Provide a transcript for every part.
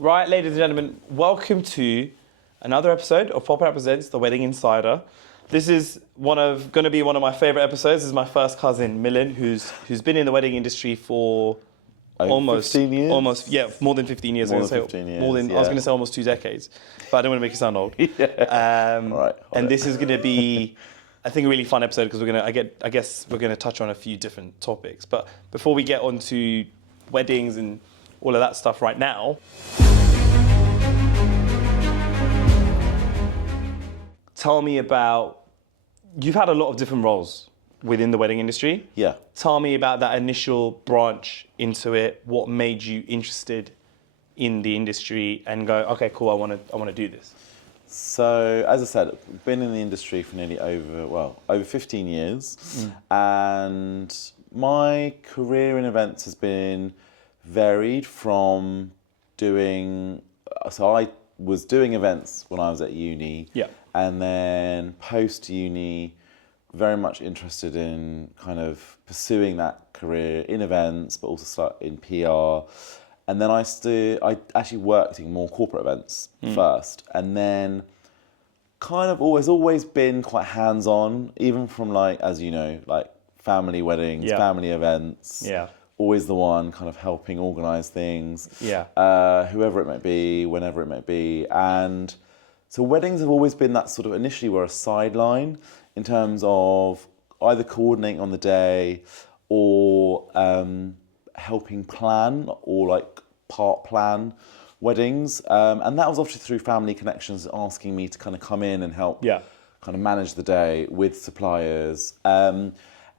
Right, ladies and gentlemen, welcome to another episode of Pop Out Presents The Wedding Insider. This is going to be one of my favourite episodes. This is my first cousin, Milan, who's been in the wedding industry for almost 15 years? more than 15 years. More than 15 years, I was going to say almost 2 decades, but I don't want to make it sound old. Right, and this is going to be, I think, a really fun episode because I guess we're going to touch on a few different topics. But before we get on to weddings and all of that stuff right now, tell me about, you've had a lot of different roles within the wedding industry. Yeah. Tell me about that initial branch into it. What made you interested in the industry and go, okay, cool, I want to do this? So, as I said, I've been in the industry for nearly over 15 years. And my career in events has been varied from I was doing events when I was at uni. Yeah. And then post-uni, very much interested in kind of pursuing that career in events, but also start in PR. And then I actually worked in more corporate events first. And then kind of always been quite hands-on, even from as you know, family weddings, family events. Yeah. Always the one kind of helping organise things. Yeah. Whoever it might be, whenever it might be. And so weddings have always been that sort of, initially were a sideline in terms of either coordinating on the day or helping plan or part plan weddings. And that was obviously through family connections asking me to kind of come in and help kind of manage the day with suppliers.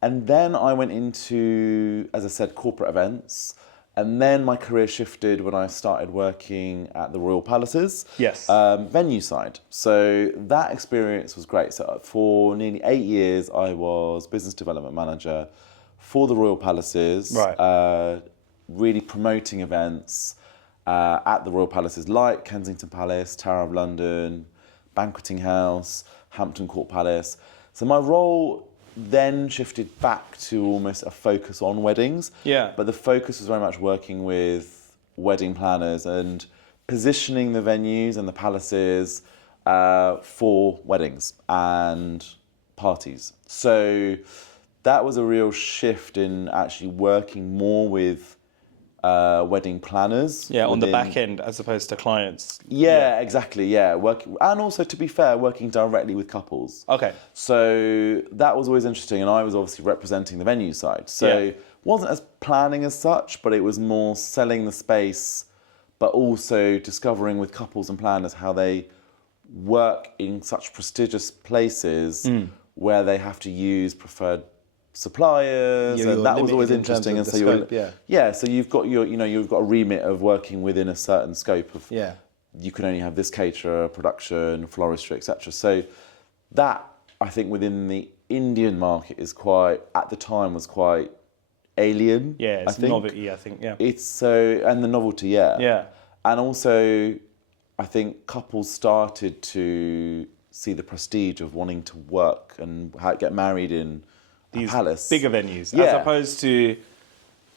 And then I went into, as I said, corporate events. And then my career shifted when I started working at the Royal Palaces. Yes. Venue side. So that experience was great. So for nearly 8 years, I was business development manager for the Royal Palaces. Right. Really promoting events at the Royal Palaces like Kensington Palace, Tower of London, Banqueting House, Hampton Court Palace. So my role then shifted back to almost a focus on weddings. Yeah. But the focus was very much working with wedding planners and positioning the venues and the palaces for weddings and parties. So that was a real shift in actually working more with wedding planners. Yeah, on the back end as opposed to clients. Yeah, exactly. Yeah, and also, to be fair, working directly with couples. Okay. So that was always interesting, and I was obviously representing the venue side. So wasn't as planning as such, but it was more selling the space, but also discovering with couples and planners how they work in such prestigious places where they have to use preferred suppliers, and that was always interesting. And so so you've got you've got a remit of working within a certain scope of you can only have this caterer, production, floristry, etc. So that, I think, within the Indian market is quite, at the time, was quite alien. Yeah, it's novelty, I think. Yeah, it's so, and the novelty, and also I think couples started to see the prestige of wanting to work and get married in these palace, bigger venues, as opposed to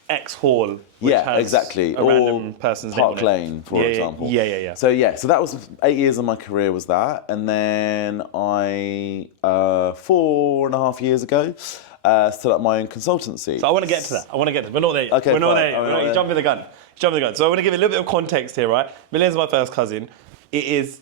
X Hall, which has exactly, a random person's Park name Lane, for example. So that was 8 years of my career was that, and then I 4.5 years ago set up my own consultancy. So I want to get to that. We're not there yet. Okay, we're not there yet. You're jumping the gun. So I want to give you a little bit of context here, right? Milan's my first cousin. It is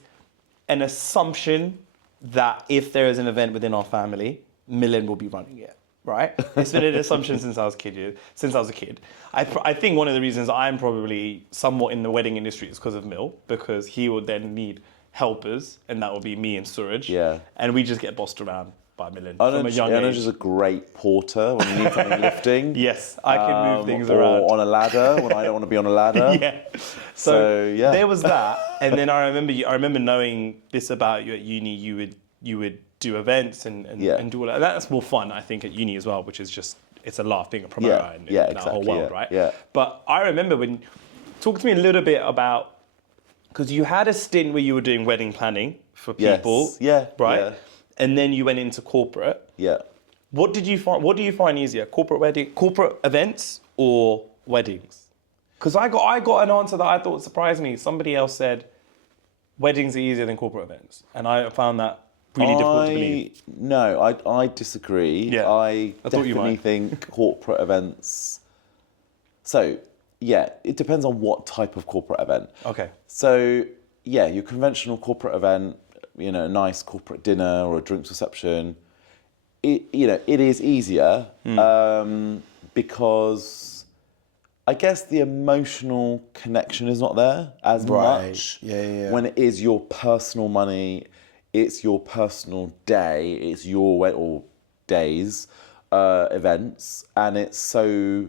an assumption that if there is an event within our family, Milan will be running it. Right? It's been an assumption since I was a kid. I think one of the reasons I'm probably somewhat in the wedding industry is because of Mil, because he would then need helpers, and that would be me and Suraj. Yeah. And we just get bossed around by Milan from a young age. Anuj is a great porter when you need something lifting. Yes, I can move things around. Or on a ladder when I don't want to be on a ladder. So there was that, and then I remember knowing this about you at uni. You would do events and do all that. That's more fun, I think, at uni as well, which is just, it's a laugh being a promoter in that whole world, right? Yeah. But I remember talk to me a little bit about, because you had a stint where you were doing wedding planning for people, right? Yeah. And then you went into corporate. Yeah. What do you find easier, corporate events or weddings? Because I got an answer that I thought surprised me. Somebody else said weddings are easier than corporate events, and I found that really difficult to believe. No, I disagree. Yeah, I thought you definitely might. think corporate events. So yeah, it depends on what type of corporate event. Okay. So yeah, your conventional corporate event, a nice corporate dinner or a drinks reception, it is easier because I guess the emotional connection is not there as much. Yeah. When it is your personal money, it's your personal day, it's your or days events, and it's so.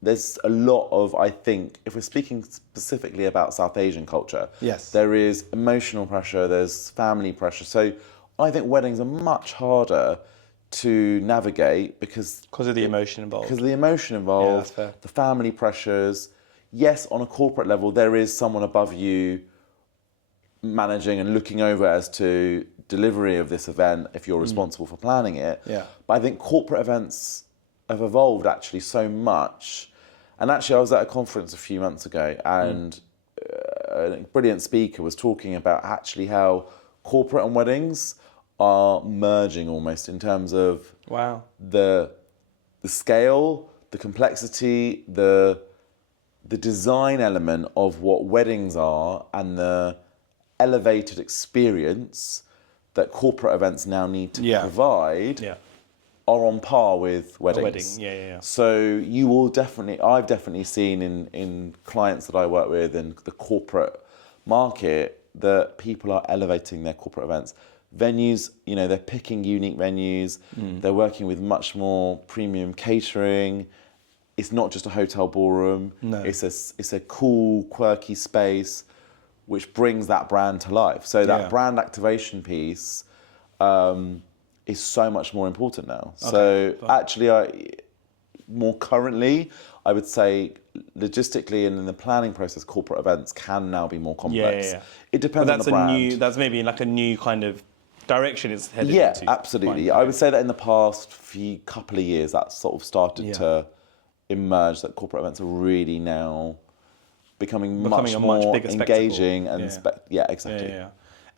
There's a lot of, I think, if we're speaking specifically about South Asian culture, Yes. there is emotional pressure, there's family pressure. So I think weddings are much harder to navigate because Because of the emotion involved. Because of the emotion involved, that's fair. the family pressures. Yes, on a corporate level, there is someone above you managing and looking over as to delivery of this event if you're responsible for planning it. Yeah. But I think corporate events have evolved actually so much. And actually, I was at a conference a few months ago, and a brilliant speaker was talking about actually how corporate and weddings are merging almost in terms of Wow. the scale, the complexity, the design element of what weddings are, and the elevated experience that corporate events now need to provide Yeah. are on par with weddings. wedding, yeah. So you will I've definitely seen in clients that I work with in the corporate market that people are elevating their corporate events. Venues, they're picking unique venues. They're working with much more premium catering. It's not just a hotel ballroom. No. It's a cool, quirky space which brings that brand to life. So that brand activation piece is so much more important now. So actually, more currently, I would say logistically and in the planning process, corporate events can now be more complex. Yeah. It depends on the brand. That's maybe like a new kind of direction it's headed Yeah, into. absolutely. Fine, I would say that in the past couple of years, that sort of started to emerge, that corporate events are really now becoming much a more much bigger spectacle. engaging and exactly. Yeah.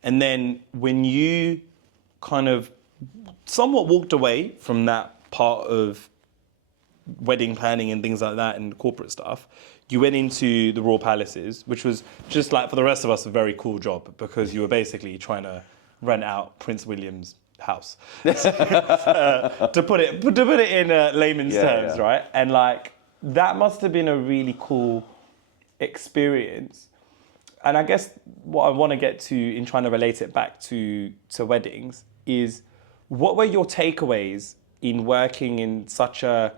And then when you kind of somewhat walked away from that part of wedding planning and things like that and corporate stuff, you went into the Royal Palaces, which was just like for the rest of us a very cool job because you were basically trying to rent out Prince William's house to put it in layman's terms, right? And like that must have been a really cool experience. And I guess what I want to get to in trying to relate it back to weddings is what were your takeaways in working in such a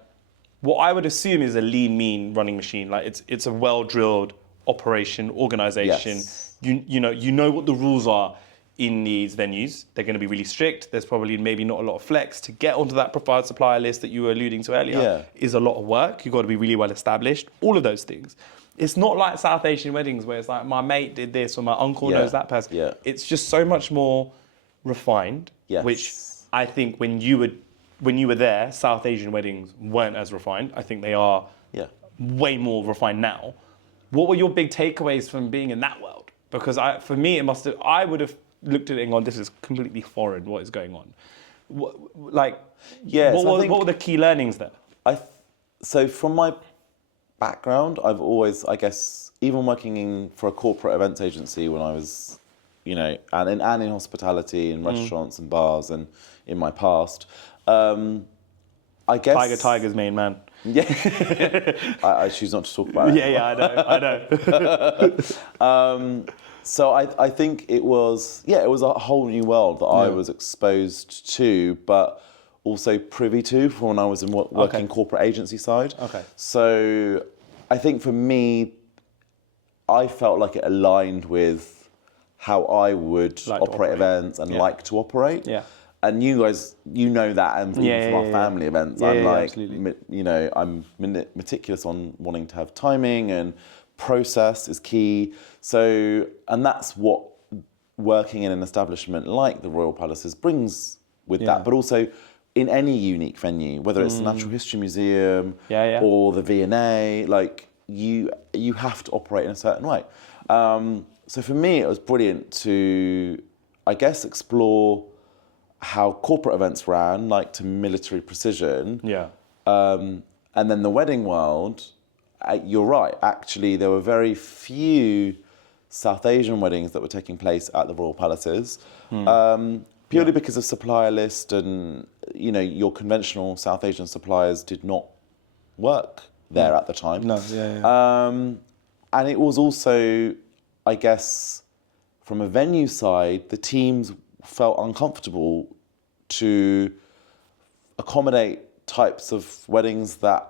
what I would assume is a lean, mean running machine? Like it's a well-drilled operation, organization. Yes. You know what the rules are in these venues. They're going to be really strict. There's probably maybe not a lot of flex. To get onto that preferred supplier list that you were alluding to earlier is a lot of work. You've got to be really well established. All of those things. It's not like South Asian weddings where it's like my mate did this or my uncle knows that person. Yeah. It's just so much more refined, which I think when you were there, South Asian weddings weren't as refined. I think they are way more refined now. What were your big takeaways from being in that world? Because for me, I would have looked at it and gone, this is completely foreign, what is going on? What were the key learnings there? So from my background, I've always, I guess, even working for a corporate events agency when I was, and in hospitality and restaurants and bars and in my past, I guess... Tiger's main man. Yeah. I choose not to talk about it. I know. So I think it was a whole new world that I was exposed to, but also privy to from when I was in working corporate agency side. Okay. So I think for me, I felt like it aligned with how I would operate events and like to operate. Yeah. And you guys, know that, and from our family events, I'm like, absolutely. I'm meticulous on wanting to have timing, and process is key. So, and that's what working in an establishment like the Royal Palaces brings with that, but also in any unique venue, whether it's the Natural History Museum or the V&A, like you have to operate in a certain way. So for me, it was brilliant to, I guess, explore how corporate events ran, like to military precision. Yeah. And then the wedding world, you're right, actually, there were very few South Asian weddings that were taking place at the royal palaces, purely because of supplier list and, your conventional South Asian suppliers did not work there at the time. No, yeah. And it was also, I guess, from a venue side, the teams felt uncomfortable to accommodate types of weddings that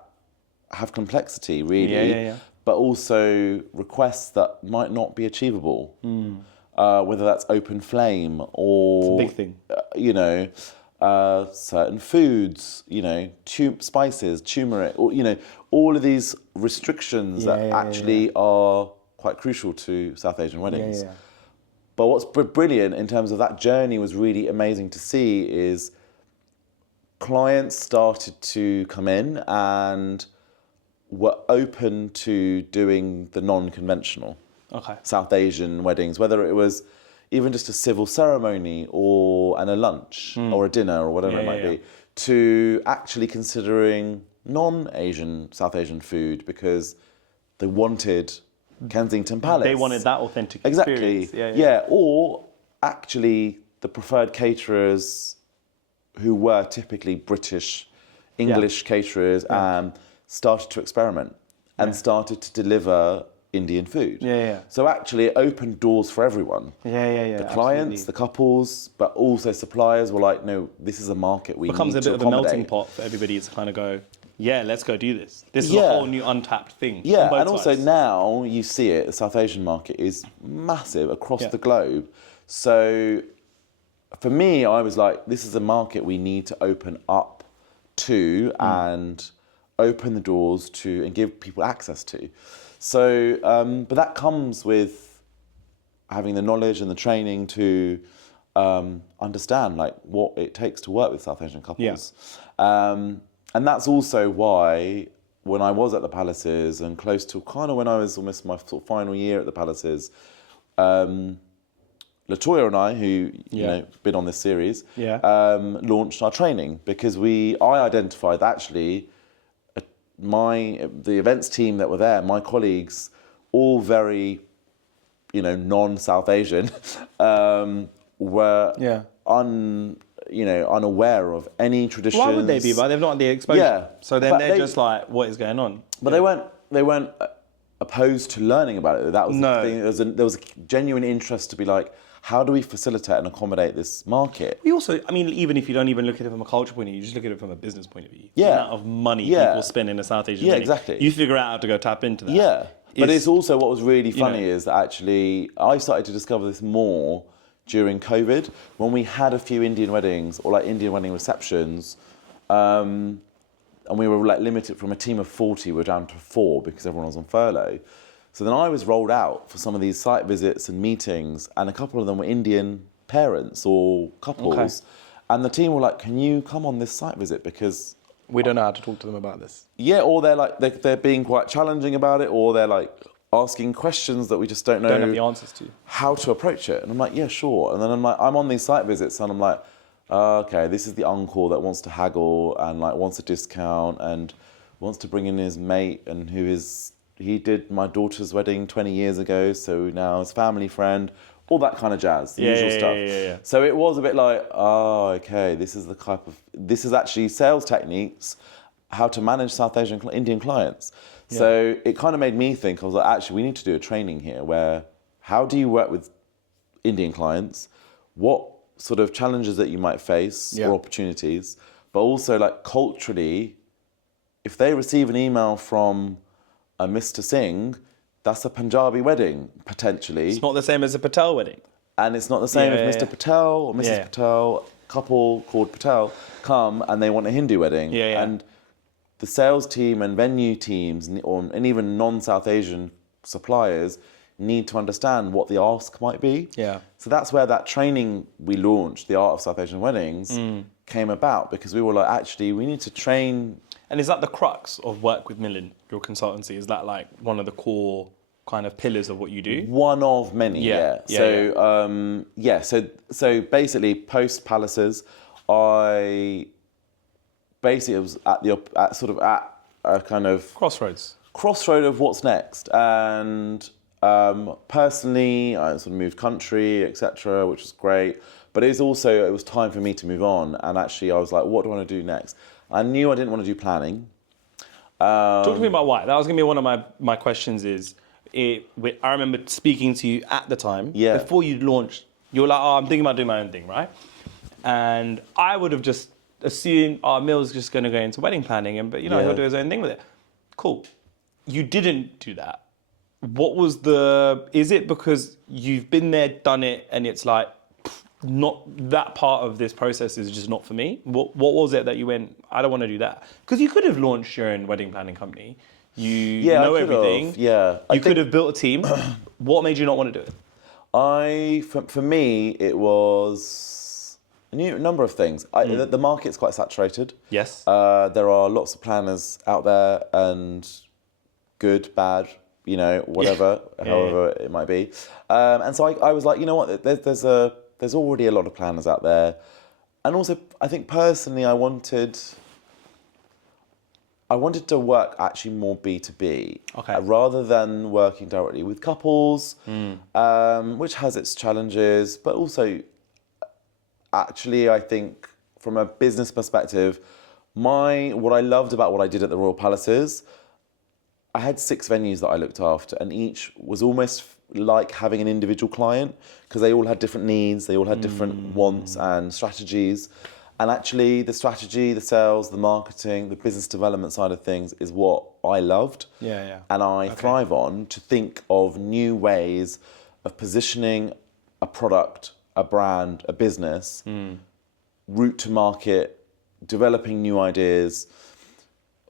have complexity, really, Yeah. but also requests that might not be achievable. Whether that's open flame or It's a big thing. Certain foods, spices, turmeric, or all of these restrictions that actually are quite crucial to South Asian weddings. Yeah. But what's brilliant in terms of that journey was really amazing to see is clients started to come in and were open to doing the non-conventional South Asian weddings, whether it was even just a civil ceremony and a lunch or a dinner or whatever it might be, to actually considering non-Asian South Asian food because they wanted Kensington Palace. They wanted that authentic exactly. experience. Yeah, or actually the preferred caterers who were typically British, English caterers started to experiment and started to deliver Indian food. So actually it opened doors for everyone. The clients, the couples, but also suppliers were like, no, this is a market we becomes need a to bit of a accommodate. melting pot for everybody to kind of go, let's go do this. This is a whole new untapped thing. Yeah, on both and also sides. now you see it, the South Asian market is massive across the globe. So for me, I was like, this is a market we need to open up to and open the doors to and give people access to. So, but that comes with having the knowledge and the training to understand like what it takes to work with South Asian couples. And that's also why when I was at the Palaces and close to kind of when I was almost my sort of final year at the Palaces, Latoya and I, who been on this series, launched our training because I identified that actually the events team that were there, my colleagues, all very non-South Asian, were unaware of any traditions. Why would they be? But they've not had the exposure. Yeah, So then they're just like, what is going on? But they weren't opposed to learning about it. That was the thing. There was a genuine interest to be like, how do we facilitate and accommodate this market? We also, even if you don't even look at it from a cultural point of view, you just look at it from a business point of view. Yeah. The amount of money people spend in a South Asian wedding. Exactly. You figure out how to go tap into that. Yeah. But it's also what was really funny is that actually I started to discover this more during COVID when we had a few Indian weddings or like Indian wedding receptions, and we were like limited from a team of 40, we're down to 4 because everyone was on furlough. So then I was rolled out for some of these site visits and meetings, and a couple of them were Indian parents or couples, and the team were like, "Can you come on this site visit because we don't know how to talk to them about this." Yeah, or they're like they're being quite challenging about it, or they're like asking questions that we just don't know. Don't have the answers to. How to approach it, and I'm like, yeah, sure. And then I'm on these site visits, and I'm like, okay, this is the uncle that wants to haggle and like wants a discount and wants to bring in his mate and he did my daughter's wedding 20 years ago, so now his family friend, all that kind of jazz, the usual stuff. Yeah. So it was a bit like, okay, this is actually sales techniques, how to manage South Asian Indian clients. Yeah. So it kind of made me think, I was like, actually, we need to do a training here where, how do you work with Indian clients? What sort of challenges that you might face or opportunities, but also like culturally, if they receive an email from a Mr. Singh, that's a Punjabi wedding, potentially. It's not the same as a Patel wedding. And it's not the same as Mr. Patel or Mrs. Patel, couple called Patel, come and they want a Hindu wedding. And the sales team and venue teams and even non-South Asian suppliers need to understand what the ask might be. So that's where that training we launched, the Art of South Asian Weddings, came about, because we were like, actually, we need to train And is that the crux of work with Milan, your consultancy? Is that like one of the core kind of pillars of what you do? One of many, Yeah, yeah. So basically, post Palaces, I basically was at a kind of crossroad of what's next. And personally, I sort of moved country, etc., which was great. But it was time for me to move on. And actually, I was like, what do I want to do next? I knew I didn't want to do planning. Talk to me about why. That was going to be one of my questions I remember speaking to you at the time, before you launched, you were like, oh, I'm thinking about doing my own thing, right? And I would have just assumed, oh, Mill's just going to go into wedding planning, but he'll do his own thing with it. Cool. You didn't do that. Is it because you've been there, done it, and it's like, not that part of this process is just not for me? What was it that you went, I don't want to do that? Because you could have launched your own wedding planning company. You know everything. You could have built a team. What made you not want to do it? For me, it was a number of things. The market's quite saturated. Yes. There are lots of planners out there, and good, bad, whatever, however it might be. And so I was like, you know what? There's already a lot of planners out there, and also I think personally I wanted to work actually more B2B, rather than working directly with couples, which has its challenges, but also, actually, I think from a business perspective, what I loved about what I did at the Royal Palaces, I had 6 venues that I looked after, and each was almost like having an individual client, because they all had different needs, they all had different wants and strategies. And actually, the strategy, the sales, the marketing, the business development side of things is what I loved. And I thrive on to think of new ways of positioning a product, a brand, a business, route to market, developing new ideas,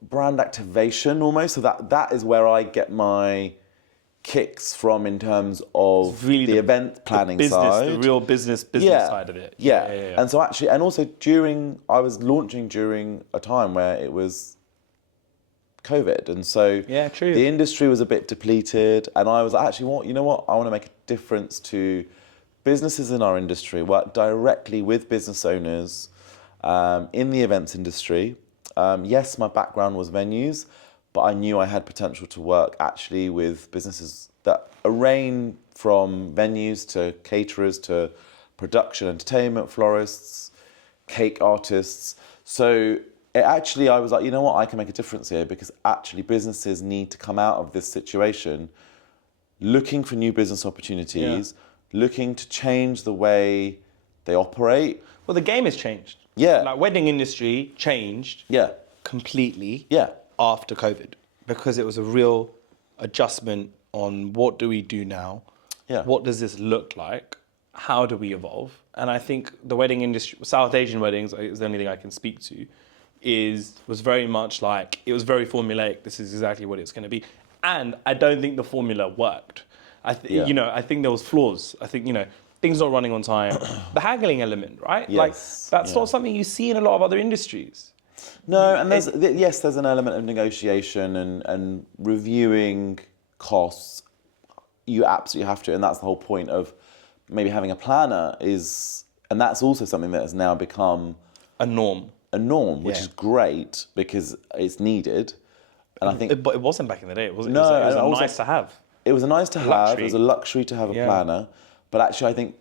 brand activation almost. So that is where I get my kicks from in terms of really the event planning side. The real business side of it. Yeah. And so actually, and also I was launching during a time where it was COVID. And so the industry was a bit depleted. And I was actually, you know what? I want to make a difference to businesses in our industry, work directly with business owners in the events industry. Yes, my background was venues, but I knew I had potential to work actually with businesses that range from venues to caterers to production, entertainment, florists, cake artists. So I was like, you know what, I can make a difference here, because actually businesses need to come out of this situation looking for new business opportunities, looking to change the way they operate. Well, the game has changed. Like wedding industry changed completely after COVID, because it was a real adjustment on what do we do now? What does this look like? How do we evolve? And I think the wedding industry, South Asian weddings, is the only thing I can speak to, was very much like, it was very formulaic. This is exactly what it's going to be. And I don't think the formula worked. I think there was flaws. I think, things not running on time. The haggling element, right? Yes. That's not something you see in a lot of other industries. No, and there's an element of negotiation and reviewing costs. You absolutely have to, and that's the whole point of maybe having a planner and that's also something that has now become a norm, which is great because it's needed. And I think, but it wasn't back in the day. It wasn't. No, it was nice to have. It was a nice to have. It was a luxury to have a planner. But actually, I think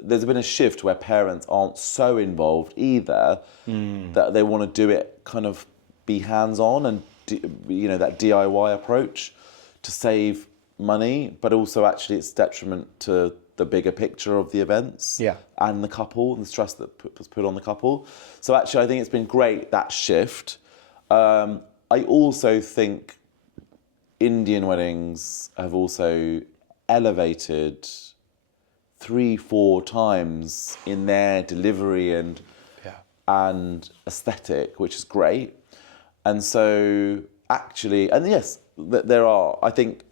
there's been a shift where parents aren't so involved either, that they want to do it kind of be hands-on and, that DIY approach to save money, but also actually it's detriment to the bigger picture of the events and the couple, and the stress that was put on the couple. So actually, I think it's been great, that shift. I also think Indian weddings have also elevated 3-4 times in their delivery and aesthetic, which is great. And so actually, and yes, there are, I think,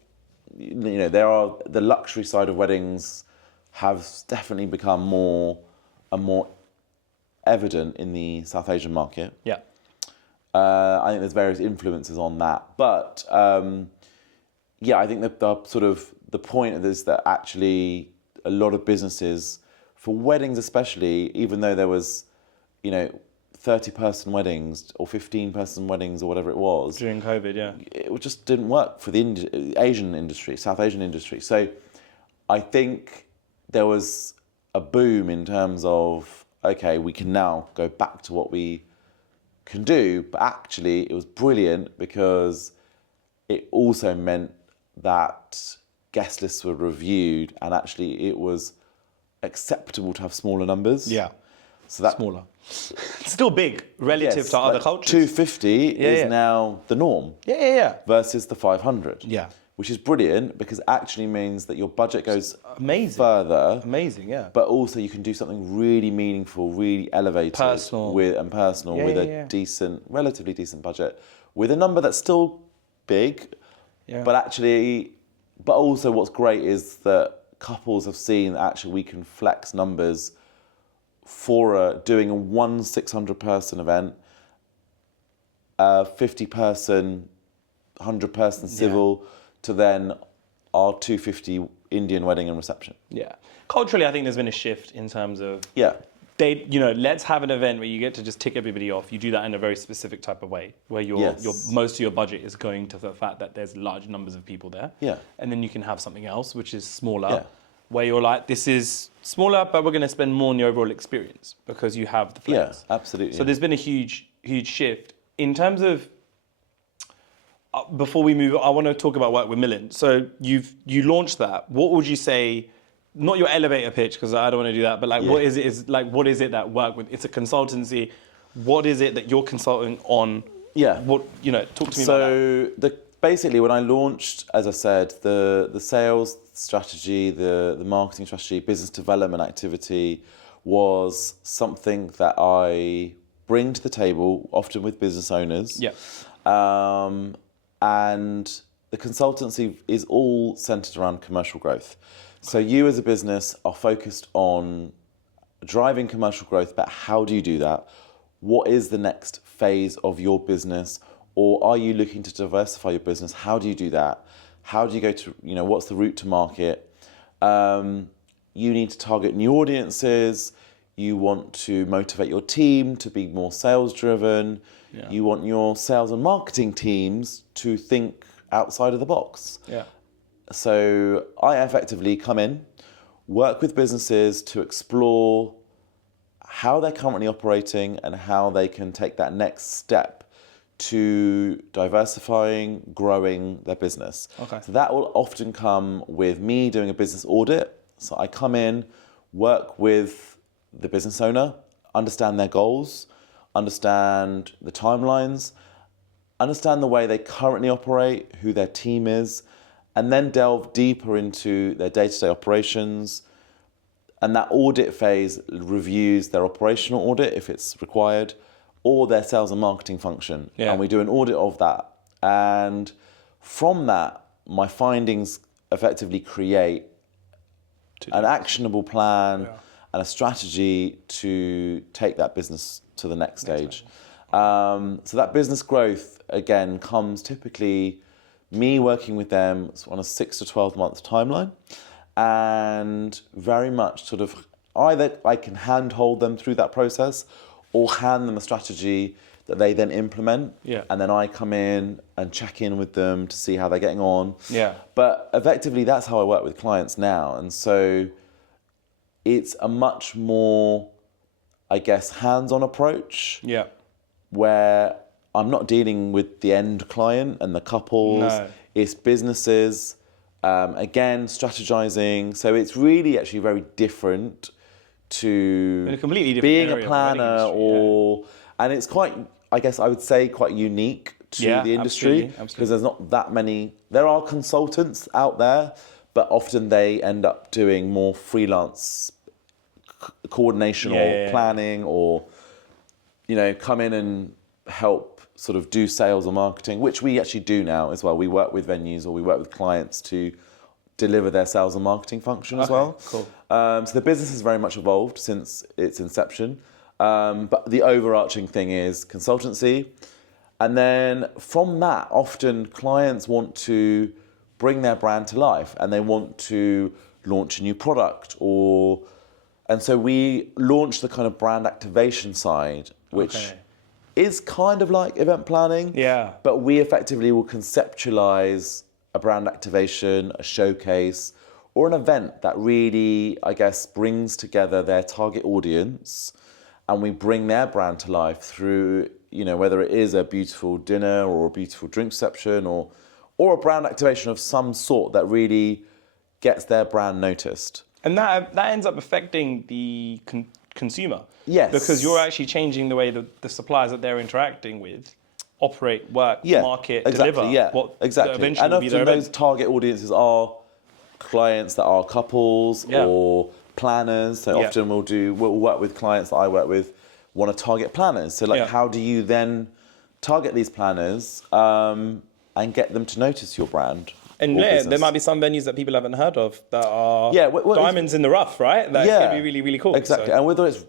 there are the luxury side of weddings have definitely become a more evident in the South Asian market. Yeah. I think there's various influences on that, but yeah, I think that the sort of the point is that actually a lot of businesses, for weddings especially, even though there was, 30-person weddings or 15-person weddings or whatever it was During COVID, yeah. it just didn't work for the Asian industry, South Asian industry. So I think there was a boom in terms of, okay, we can now go back to what we can do, but actually it was brilliant because it also meant that guest lists were reviewed and actually it was acceptable to have smaller numbers. Yeah. So that Smaller. Still big relative to other like cultures. 250 is yeah. now the norm. Yeah. Versus the 500. Yeah. Which is brilliant because it actually means that your budget goes Amazing. further. Amazing, yeah. But also you can do something really meaningful, really elevated. Personal. With Yeah. decent, relatively decent budget. With a number that's still big. Yeah. But also what's great is that couples have seen that actually we can flex numbers for doing a 600-person event, a 50-person, 100-person civil, to then our 250 Indian wedding and reception. Yeah. Culturally, I think there's been a shift in terms of Yeah. let's have an event where you get to just tick everybody off. You do that in a very specific type of way, where your most of your budget is going to the fact that there's large numbers of people there. Yeah. And then you can have something else which is smaller, Yeah. where you're like, this is smaller, but we're going to spend more on the overall experience because you have the flex. Yeah, absolutely. So there's been a huge shift in terms of. Before we move, I want to talk about work with Milan. So you launched that. What would you say? Not your elevator pitch, because I don't want to do that. But what is it? What is it that work with? It's a consultancy. What is it that you're consulting on? Yeah. Talk to me about that. Basically, when I launched, as I said, the sales strategy, the marketing strategy, business development activity was something that I bring to the table, often with business owners. Yeah. And the consultancy is all centered around commercial growth. So you as a business are focused on driving commercial growth, but how do you do that? What is the next phase of your business? Or are you looking to diversify your business? How do you do that? How do you go to, what's the route to market? You need to target new audiences. You want to motivate your team to be more sales driven. Yeah. You want your sales and marketing teams to think outside of the box. Yeah. So I effectively come in, work with businesses to explore how they're currently operating and how they can take that next step to diversifying, growing their business. Okay. So that will often come with me doing a business audit. So I come in, work with the business owner, understand their goals, understand the timelines, understand the way they currently operate, who their team is, and then delve deeper into their day-to-day operations. And that audit phase reviews their operational audit if it's required, or their sales and marketing function. Yeah. And we do an audit of that. And from that, my findings effectively create an actionable plan and a strategy to take that business to the next stage. So that business growth, again, comes typically me working with them on a 6 to 12 month timeline, and very much sort of either I can handhold them through that process or hand them a strategy that they then implement. Yeah. And then I come in and check in with them to see how they're getting on. Yeah. But effectively, that's how I work with clients now. And so it's a much more, I guess, hands-on approach. Yeah. Where I'm not dealing with the end client and the couples. No. It's businesses, again, strategizing. So it's really actually very different to In a completely different being area a of the wedding planner and it's quite, I guess I would say, quite unique to the industry because there's not that many. There are consultants out there, but often they end up doing more freelance coordination or planning or, come in and help sort of do sales or marketing, which we actually do now as well. We work with venues or we work with clients to deliver their sales and marketing function as well. Cool. So the business has very much evolved since its inception. But the overarching thing is consultancy. And then from that, often clients want to bring their brand to life and they want to launch a new product and so we launched the kind of brand activation side, which is kind of like event planning. Yeah. But we effectively will conceptualize a brand activation, a showcase, or an event that really, I guess, brings together their target audience, and we bring their brand to life through, whether it is a beautiful dinner or a beautiful drink reception or a brand activation of some sort that really gets their brand noticed. And that ends up affecting the consumer. Yes. Because you're actually changing the way the suppliers that they're interacting with operate, work, market, deliver. Exactly. Eventually And will be often their those event. target audiences are clients that are couples or planners. So often we'll work with clients that I work with want to target planners. So how do you then target these planners and get them to notice your brand? And there might be some venues that people haven't heard of that are diamonds in the rough, right? That could be really, really cool. Exactly. So. And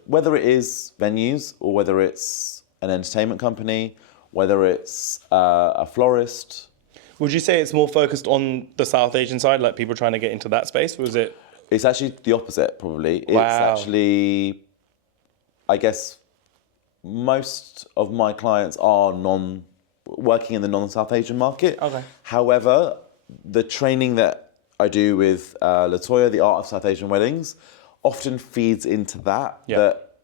whether it is venues or whether it's an entertainment company, whether it's a florist. Would you say it's more focused on the South Asian side, like people trying to get into that space? Was it? It's actually the opposite, probably. Wow. It's actually, I guess, most of my clients are working in the non-South Asian market. Okay. However, the training that I do with Latoya, the Art of South Asian Weddings, often feeds into that. Yeah. That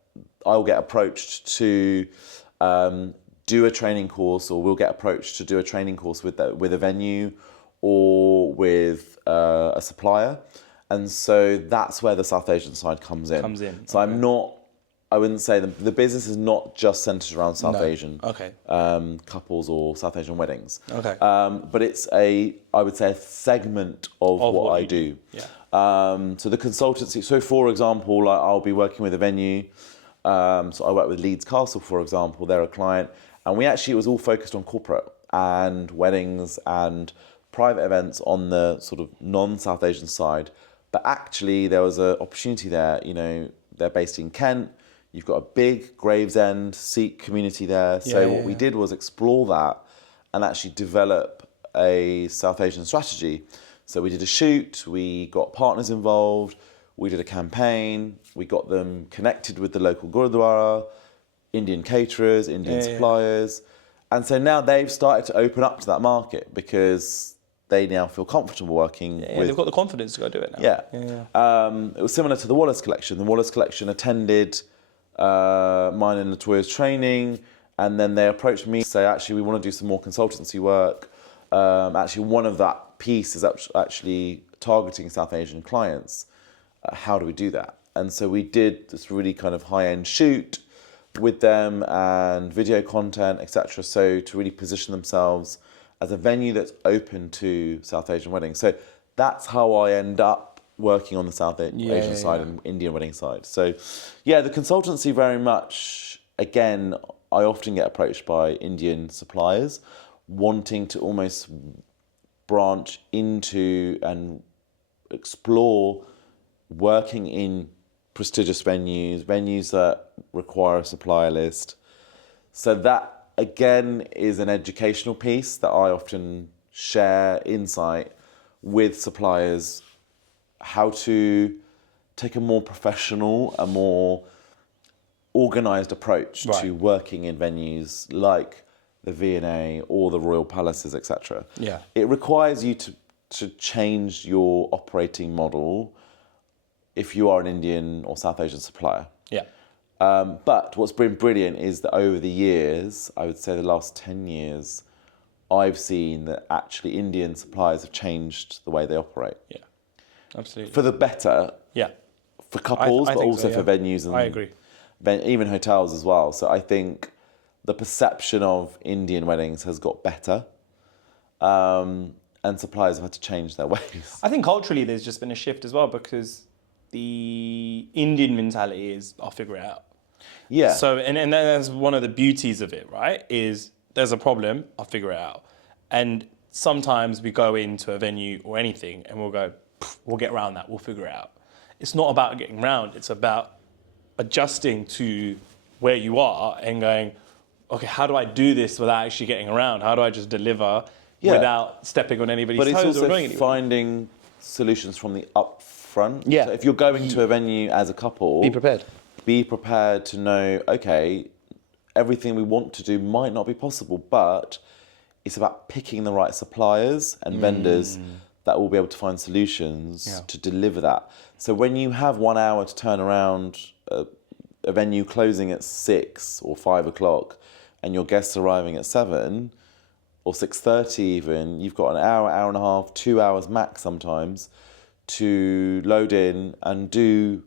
I'll get approached to do a training course, or we'll get approached to do a training course with a venue or with a supplier. And so that's where the South Asian side comes in. So I wouldn't say the business is not just centered around South Asian couples or South Asian weddings. Okay. But it's I would say, a segment of what I do. Yeah. So the consultancy. So for example, I'll be working with a venue. So I work with Leeds Castle, for example. They're a client, and it was all focused on corporate and weddings and private events on the sort of non-South Asian side. But actually, there was an opportunity there. They're based in Kent. You've got a big Gravesend Sikh community there. So what we did was explore that and actually develop a South Asian strategy. So we did a shoot, we got partners involved, we did a campaign, we got them connected with the local Gurudwara, Indian caterers, Indian suppliers. And so now they've started to open up to that market because they now feel comfortable working with... They've got the confidence to go do it now. It was similar to the Wallace Collection. The Wallace Collection attended mine and Latoya's training, and then they approached me to say, actually, we want to do some more consultancy work. Actually, one of that piece is actually targeting South Asian clients. How do we do that? And so we did this really kind of high-end shoot with them and video content, etc. So to really position themselves as a venue that's open to South Asian weddings. So that's how I end up working on the South Asian side and Indian wedding side. So the consultancy very much, again, I often get approached by Indian suppliers wanting to almost branch into and explore working in prestigious venues that require a supplier list. So that, again, is an educational piece that I often share insight with suppliers, how to take a more professional, a more organised approach to working in venues like the V&A or the Royal Palaces, etc. Yeah. It requires you to change your operating model if you are an Indian or South Asian supplier. Yeah. But what's been brilliant is that over the years, I would say the last 10 years, I've seen that actually Indian suppliers have changed the way they operate. Yeah, absolutely. For the better. Yeah. For couples, I but think also so, for venues and I agree. Even hotels as well. So I think the perception of Indian weddings has got better. And suppliers have had to change their ways. I think culturally there's just been a shift as well, because the Indian mentality is, I'll figure it out. Yeah. So, and that's one of the beauties of it, right? Is there's a problem, I'll figure it out. And sometimes we go into a venue or anything and we'll go, we'll get around that, we'll figure it out. It's not about getting round, it's about adjusting to where you are and going, okay, how do I do this without actually getting around? How do I just deliver without stepping on anybody's But it's toes or also annoying anyone? finding solutions from the upfront. Yeah. So if you're going to a venue as a couple, Be prepared. Be prepared to know, okay, everything we want to do might not be possible, but it's about picking the right suppliers and vendors that will be able to find solutions to deliver that. So when you have 1 hour to turn around a venue closing at 6 or 5 o'clock and your guests arriving at 7 or 6:30 even, you've got an hour, hour and a half, 2 hours max sometimes to load in and do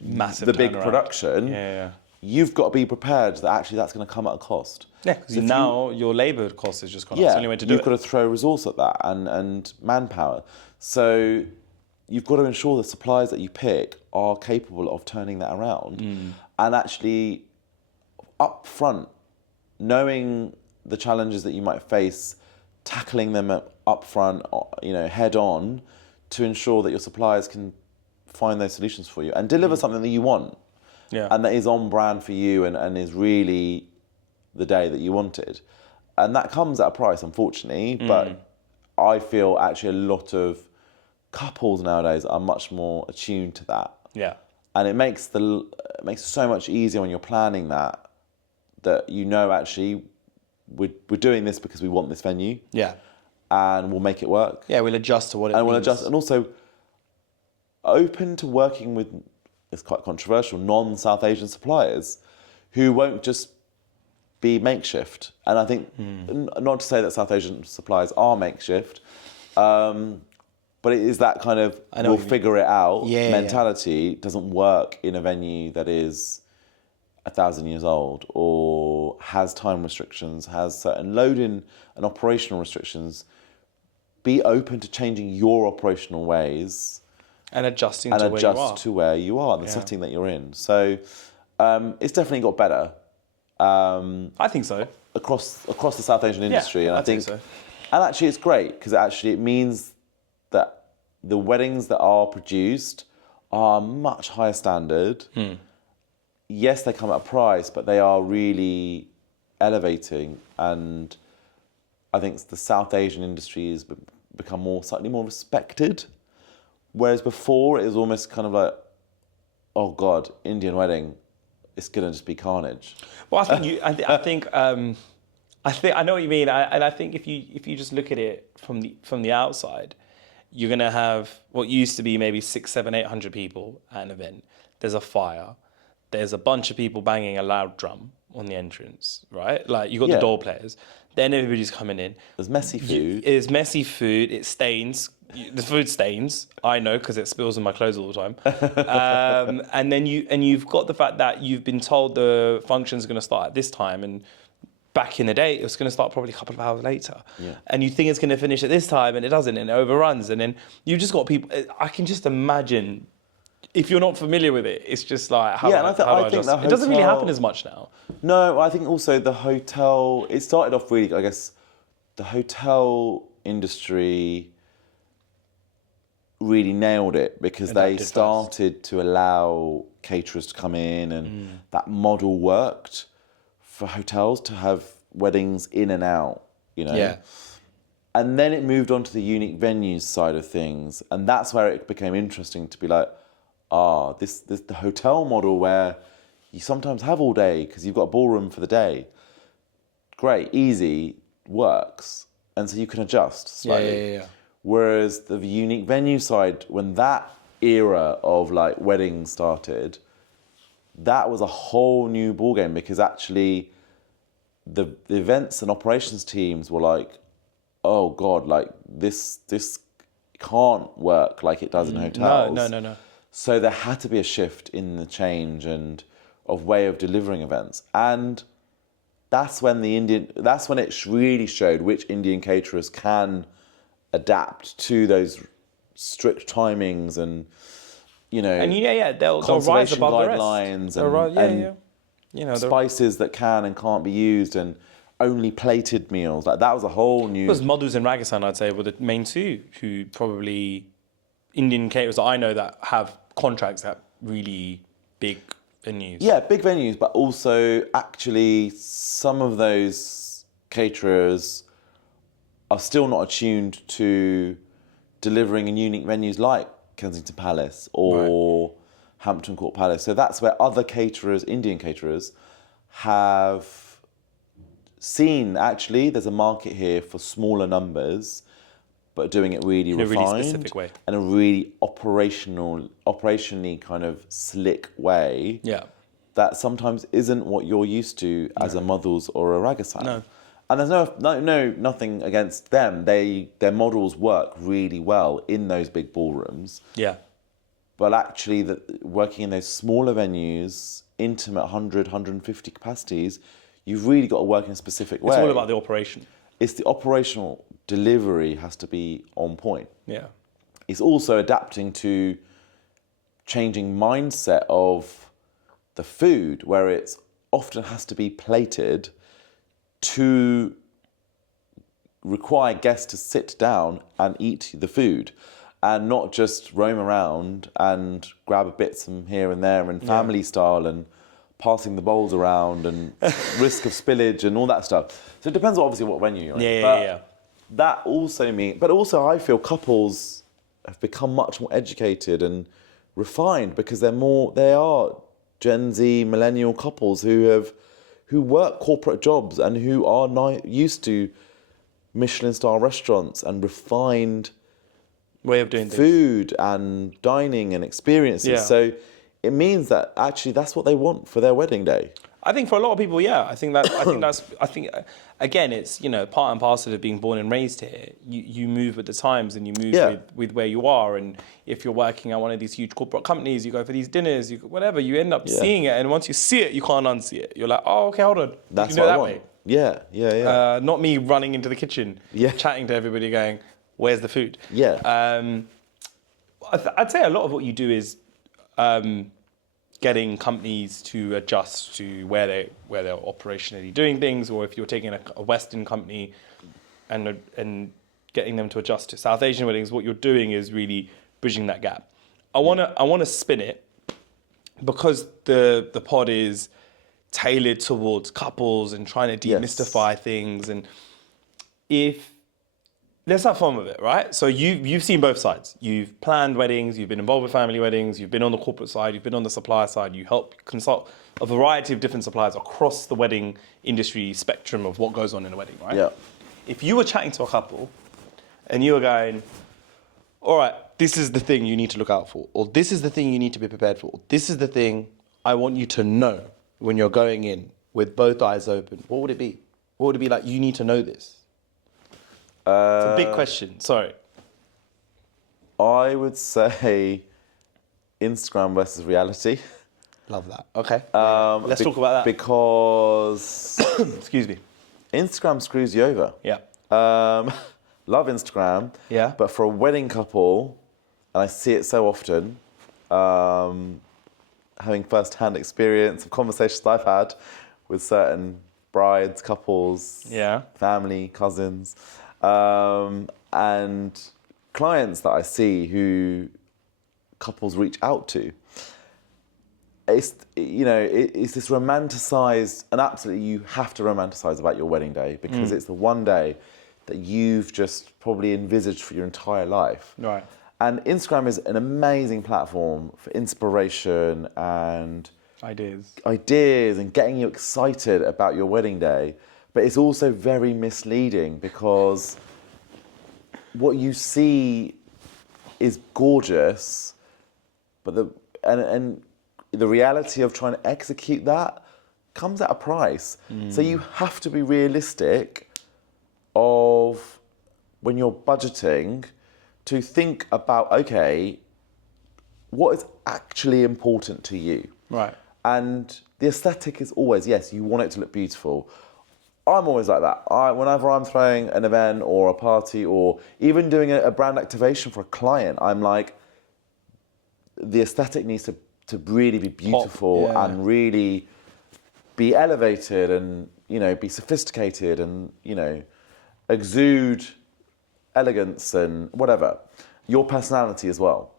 Massive the big turnaround. production. Yeah. You've got to be prepared that actually that's going to come at a cost. Yeah, because So if now your labour cost has just gone up. It's Yeah, the only way to do you've it. got to throw resource at that and manpower. So you've got to ensure the suppliers that you pick are capable of turning that around. And actually, up front, knowing the challenges that you might face, tackling them up front, head on, to ensure that your suppliers can find those solutions for you and deliver something that you want. Yeah. And that is on brand for you and is really the day that you wanted. And that comes at a price, unfortunately, but I feel actually a lot of couples nowadays are much more attuned to that. Yeah. And it makes it so much easier when you're planning that actually we're doing this because we want this venue. Yeah. And we'll make it work. Yeah, we'll adjust to what it And means. we'll adjust, and also open to working with, it's quite controversial, non-South Asian suppliers who won't just be makeshift. And I think, not to say that South Asian suppliers are makeshift, but it is that kind of we'll figure it out mentality doesn't work in a venue that is 1,000 years old or has time restrictions, has certain loading and operational restrictions. Be open to changing your operational ways and adjusting and to where you are. to where you are, the setting that you're in. So it's definitely got better. I think so. Across the South Asian industry, and I think so. And actually, it's great because it means that the weddings that are produced are much higher standard. Yes, they come at a price, but they are really elevating. And I think the South Asian industry has become slightly more respected. Whereas before, it was almost kind of like, oh God, Indian wedding, it's going to just be carnage. Well, I think I know what you mean, and I think if you just look at it from the outside, you're gonna have what used to be maybe 600, 700, 800 people at an event. There's a fire. There's a bunch of people banging a loud drum on the entrance, right? Like you got the door players. Then everybody's coming in. There's messy food. There's messy food. It stains. The food stains. I know because it spills on my clothes all the time. And then you've got the fact that you've been told the function's going to start at this time, and back in the day it was going to start probably a couple of hours later. Yeah. And you think it's going to finish at this time, and it doesn't, and it overruns. And then you've just got people. I can just imagine. If you're not familiar with it, it's just like how do I adjust? It doesn't really happen as much now. No, I think also the hotel. It started off really. I guess the hotel industry really nailed it because they started to allow caterers to come in, and that model worked for hotels to have weddings in and out. Yeah. And then it moved on to the unique venues side of things, and that's where it became interesting to be like, this the hotel model where you sometimes have all day because you've got a ballroom for the day. Great, easy, works, and so you can adjust slightly. Yeah. Whereas the unique venue side, when that era of like weddings started, that was a whole new ballgame because actually the events and operations teams were like, oh God, like this can't work like it does in hotels. No. So there had to be a shift in the change and of way of delivering events. And that's when it really showed which Indian caterers can adapt to those strict timings and, they'll rise above the rest. Guidelines and spices that can and can't be used and only plated meals. Like that was a whole new... Because Madhus and Raghasan, I'd say, were the main two who probably Indian caterers that I know that have contracts at really big venues. Yeah, big venues, but also actually some of those caterers are still not attuned to delivering in unique venues like Kensington Palace or Hampton Court Palace. So that's where other caterers, Indian caterers, have seen actually there's a market here for smaller numbers, but doing it really refined, a really specific way, and a really operationally kind of slick way. Yeah. That sometimes isn't what you're used to as a Madhus or a Ragasan. No. And there's nothing against them. Their models work really well in those big ballrooms. Yeah. But actually, working in those smaller venues, intimate 100, 150 capacities, you've really got to work in a specific way. It's all about the operation. It's the operational delivery has to be on point. Yeah. It's also adapting to changing mindset of the food, where it often has to be plated to require guests to sit down and eat the food and not just roam around and grab bits from here and there and family style and passing the bowls around and risk of spillage and all that stuff. So it depends obviously what venue you're in. Yeah. That also means, but also I feel couples have become much more educated and refined because they are Gen Z millennial couples who work corporate jobs and who are used to Michelin star restaurants and refined way of doing food and dining and experiences. Yeah. So it means that actually that's what they want for their wedding day. I think for a lot of people, yeah. I think again, it's, part and parcel of being born and raised here. You move with the times and you move with where you are. And if you're working at one of these huge corporate companies, you go for these dinners, whatever, you end up seeing it. And once you see it, you can't unsee it. You're like, oh, okay, hold on. That's you know what I that want. way. Yeah. Not me running into the kitchen, chatting to everybody going, where's the food? Yeah. I'd say a lot of what you do is getting companies to adjust to where they're operationally doing things, or if you're taking a Western company and getting them to adjust to South Asian weddings, what you're doing is really bridging that gap. I wanna spin it because the pod is tailored towards couples and trying to demystify things. And let's have fun with it, right? So you've seen both sides. You've planned weddings, you've been involved with family weddings, you've been on the corporate side, you've been on the supplier side, you help consult a variety of different suppliers across the wedding industry spectrum of what goes on in a wedding, right? Yeah. If you were chatting to a couple and you were going, all right, this is the thing you need to look out for, or this is the thing you need to be prepared for, or this is the thing I want you to know when you're going in with both eyes open, what would it be? What would it be like, you need to know this? It's a big question, sorry. I would say Instagram versus reality. Love that. Okay. Let's talk about that. Because excuse me, Instagram screws you over. Yeah. Love Instagram. Yeah. But for a wedding couple, and I see it so often, having first-hand experience of conversations I've had with certain brides, couples, family, cousins, and clients that I see who couples reach out to. It's this romanticized, and absolutely you have to romanticize about your wedding day because it's the one day that you've just probably envisaged for your entire life. Right. And Instagram is an amazing platform for inspiration and ideas and getting you excited about your wedding day. But it's also very misleading because what you see is gorgeous, but the reality of trying to execute that comes at a price. So you have to be realistic of when you're budgeting to think about, okay, what is actually important to you? Right. And the aesthetic is always, yes, you want it to look beautiful. I'm always like that. Whenever I'm throwing an event or a party or even doing a brand activation for a client, I'm like, the aesthetic needs to really be beautiful and really be elevated and, be sophisticated and, exude elegance and whatever. Your personality as well.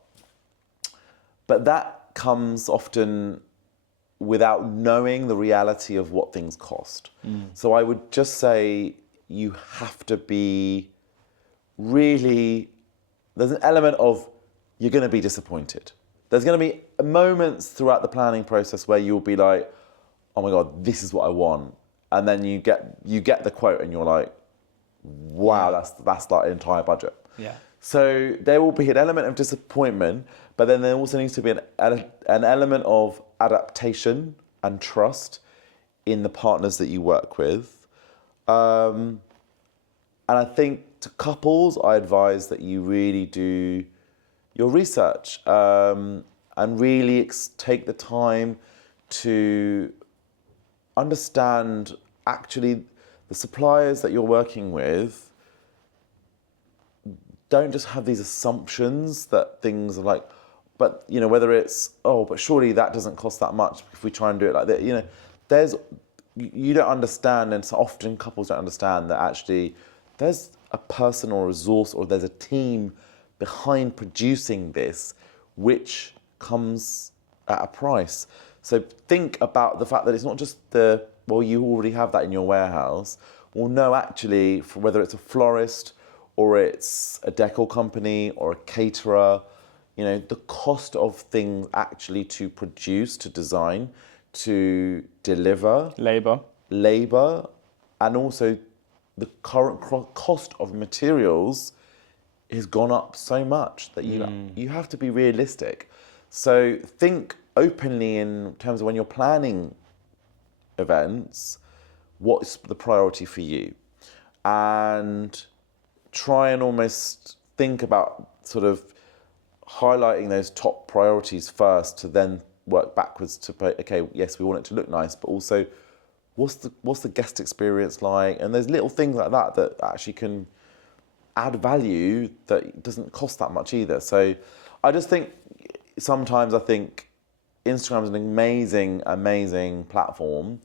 But that comes often without knowing the reality of what things cost. So I would just say you have to be really, there's an element of you're going to be disappointed. There's going to be moments throughout the planning process where you'll be like, oh my God, this is what I want. And then you get the quote and you're like, wow, that's like an entire budget. Yeah. So there will be an element of disappointment, but then there also needs to be an element of adaptation and trust in the partners that you work with. And I think to couples, I advise that you really do your research and really take the time to understand actually the suppliers that you're working with. Don't just have these assumptions that things are like, but whether it's, oh, but surely that doesn't cost that much if we try and do it like that. You don't understand, and so often couples don't understand that actually there's a person or a resource or there's a team behind producing this, which comes at a price. So think about the fact that it's not just you already have that in your warehouse. Well, no, actually, whether it's a florist or it's a decor company or a caterer, the cost of things actually to produce, to design, to deliver. Labor, and also the current cost of materials has gone up so much that you have to be realistic. So think openly in terms of when you're planning events, what's the priority for you? And try and almost think about sort of highlighting those top priorities first to then work backwards to, okay, yes, we want it to look nice, but also what's the guest experience like? And there's little things like that that actually can add value that doesn't cost that much either. So I just think sometimes Instagram is an amazing platform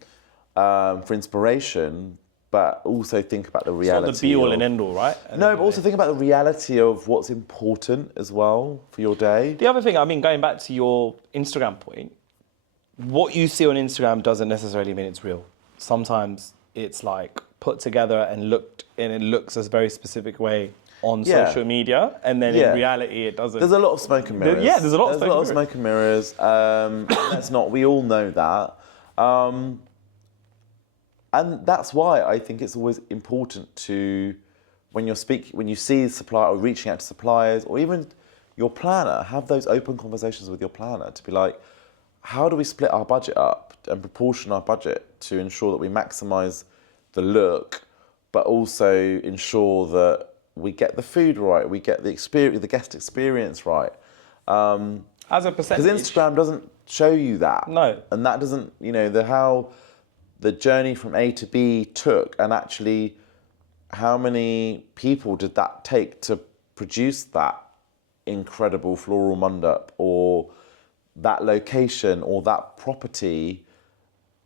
for inspiration, but also think about the reality. It's not the be-all and end-all, right? No, but also think about the reality of what's important as well for your day. The other thing, going back to your Instagram point, what you see on Instagram doesn't necessarily mean it's real. Sometimes it's like put together and it looks a very specific way on social media, and then in reality it doesn't. There's a lot of smoke and mirrors. There's a lot of smoke and mirrors. We all know that. And that's why I think it's always important to, when you see a supplier or reaching out to suppliers or even your planner, have those open conversations with your planner to be like, how do we split our budget up and proportion our budget to ensure that we maximise the look, but also ensure that we get the food right, we get the guest experience right. As a percentage. Because Instagram doesn't show you that. No. And that doesn't, how the journey from A to B took, and actually how many people did that take to produce that incredible floral mandap, or that location or that property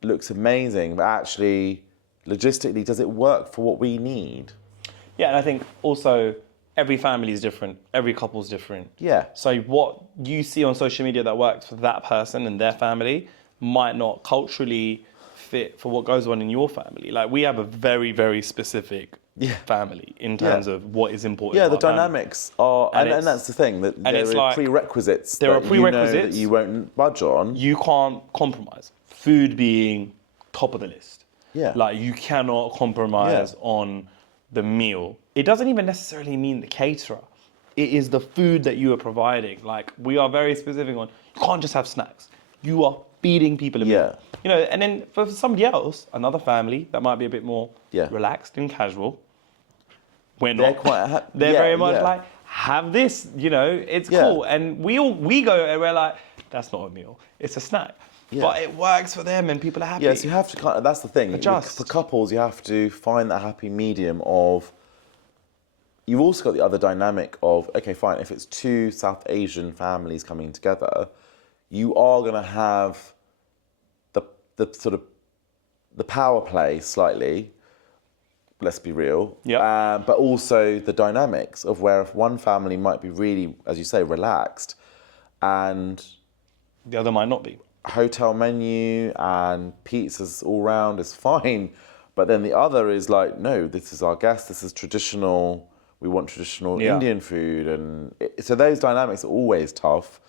looks amazing, but actually logistically, does it work for what we need? Yeah, and I think also every family is different, every couple's different. Yeah. So what you see on social media that works for that person and their family might not culturally fit for what goes on in your family. Like, we have a very, very specific family in terms of what is important. Yeah, the dynamics are, and that's the thing, that there are like, prerequisites there are prerequisites that you won't budge on. You can't compromise. Food being top of the list. Yeah. Like, you cannot compromise on the meal. It doesn't even necessarily mean the caterer. It is the food that you are providing. Like, we are very specific on, you can't just have snacks. You are feeding people a meal. And then for somebody else, another family that might be a bit more relaxed and casual, we're not. They're very much like, have this, it's cool. And we go and we're like, that's not a meal, it's a snack. But it works for them and people are happy. Yes, you have to that's the thing. Adjust. For couples, you have to find that happy medium of, you've also got the other dynamic of, okay, fine, if it's two South Asian families coming together, you are going to have the sort of the power play slightly, let's be real. But also the dynamics of where if one family might be really, as you say, relaxed, and the other might not be. hotel menu and pizzas all round is fine. But then the other is like, no, this is our guest, this is traditional, we want traditional Yeah. Indian food. So those dynamics are always tough.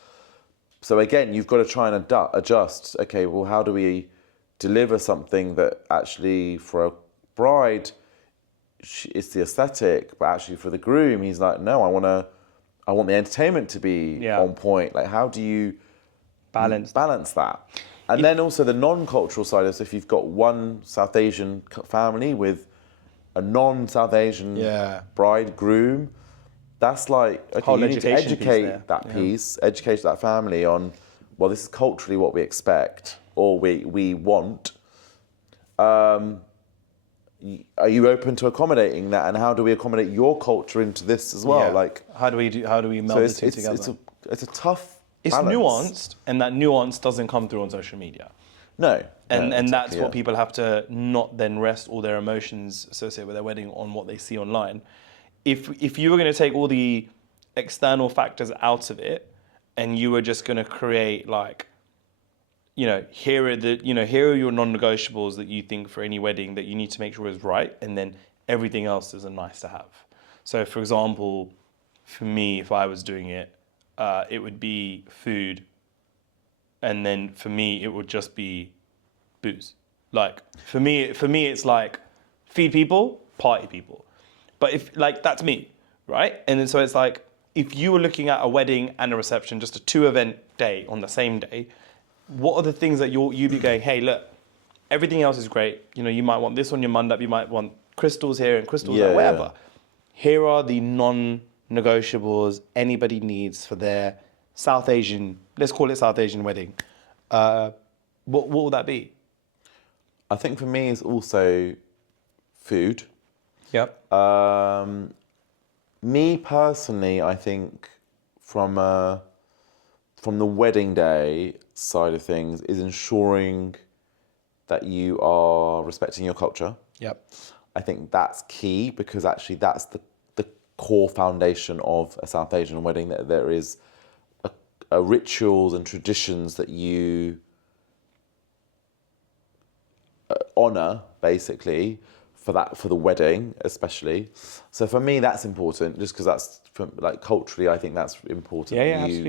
So again, you've got to try and adjust. Okay, well, how do we deliver something that actually for a bride, it's the aesthetic, but actually for the groom, he's like, no, I want the entertainment to be on point. Like, how do you balance that? And then also the non-cultural side is if you've got one South Asian family with a non-South Asian bridegroom, that's like, okay, Whole you need to education piece educate there. that piece, educate that family on, well, this is culturally what we expect or we want. Are you open to accommodating that, and how do we accommodate your culture into this as well? Yeah. Like, how do we meld the two together? It's a tough It's balance. nuanced, and that nuance doesn't come through on social media. No. And exactly, that's what people have to not then rest all their emotions associated with their wedding on what they see online. If you were going to take all the external factors out of it, and you were just going to create like, here are your non-negotiables that you think for any wedding that you need to make sure is right, and then everything else is a nice to have. So, for example, for me, if I was doing it, it would be food, and then for me, it would just be booze. Like for me, it's like feed people, party people. But if that's me, right? And then so it's like if you were looking at a wedding and a reception, just a 2-event day on the same day, what are the things that you'd be going, hey, look, everything else is great. You might want this on your mandap, you might want crystals here and crystals there, whatever. Here are the non-negotiables anybody needs for their South Asian, let's call it South Asian wedding. What will that be? I think for me, it's also food. Yep. Me personally, I think from the wedding day side of things is ensuring that you are respecting your culture. Yep. I think that's key because actually that's the core foundation of a South Asian wedding, that there is a rituals and traditions that you honour basically for the wedding especially. So for me that's important just because that's culturally I think that's important.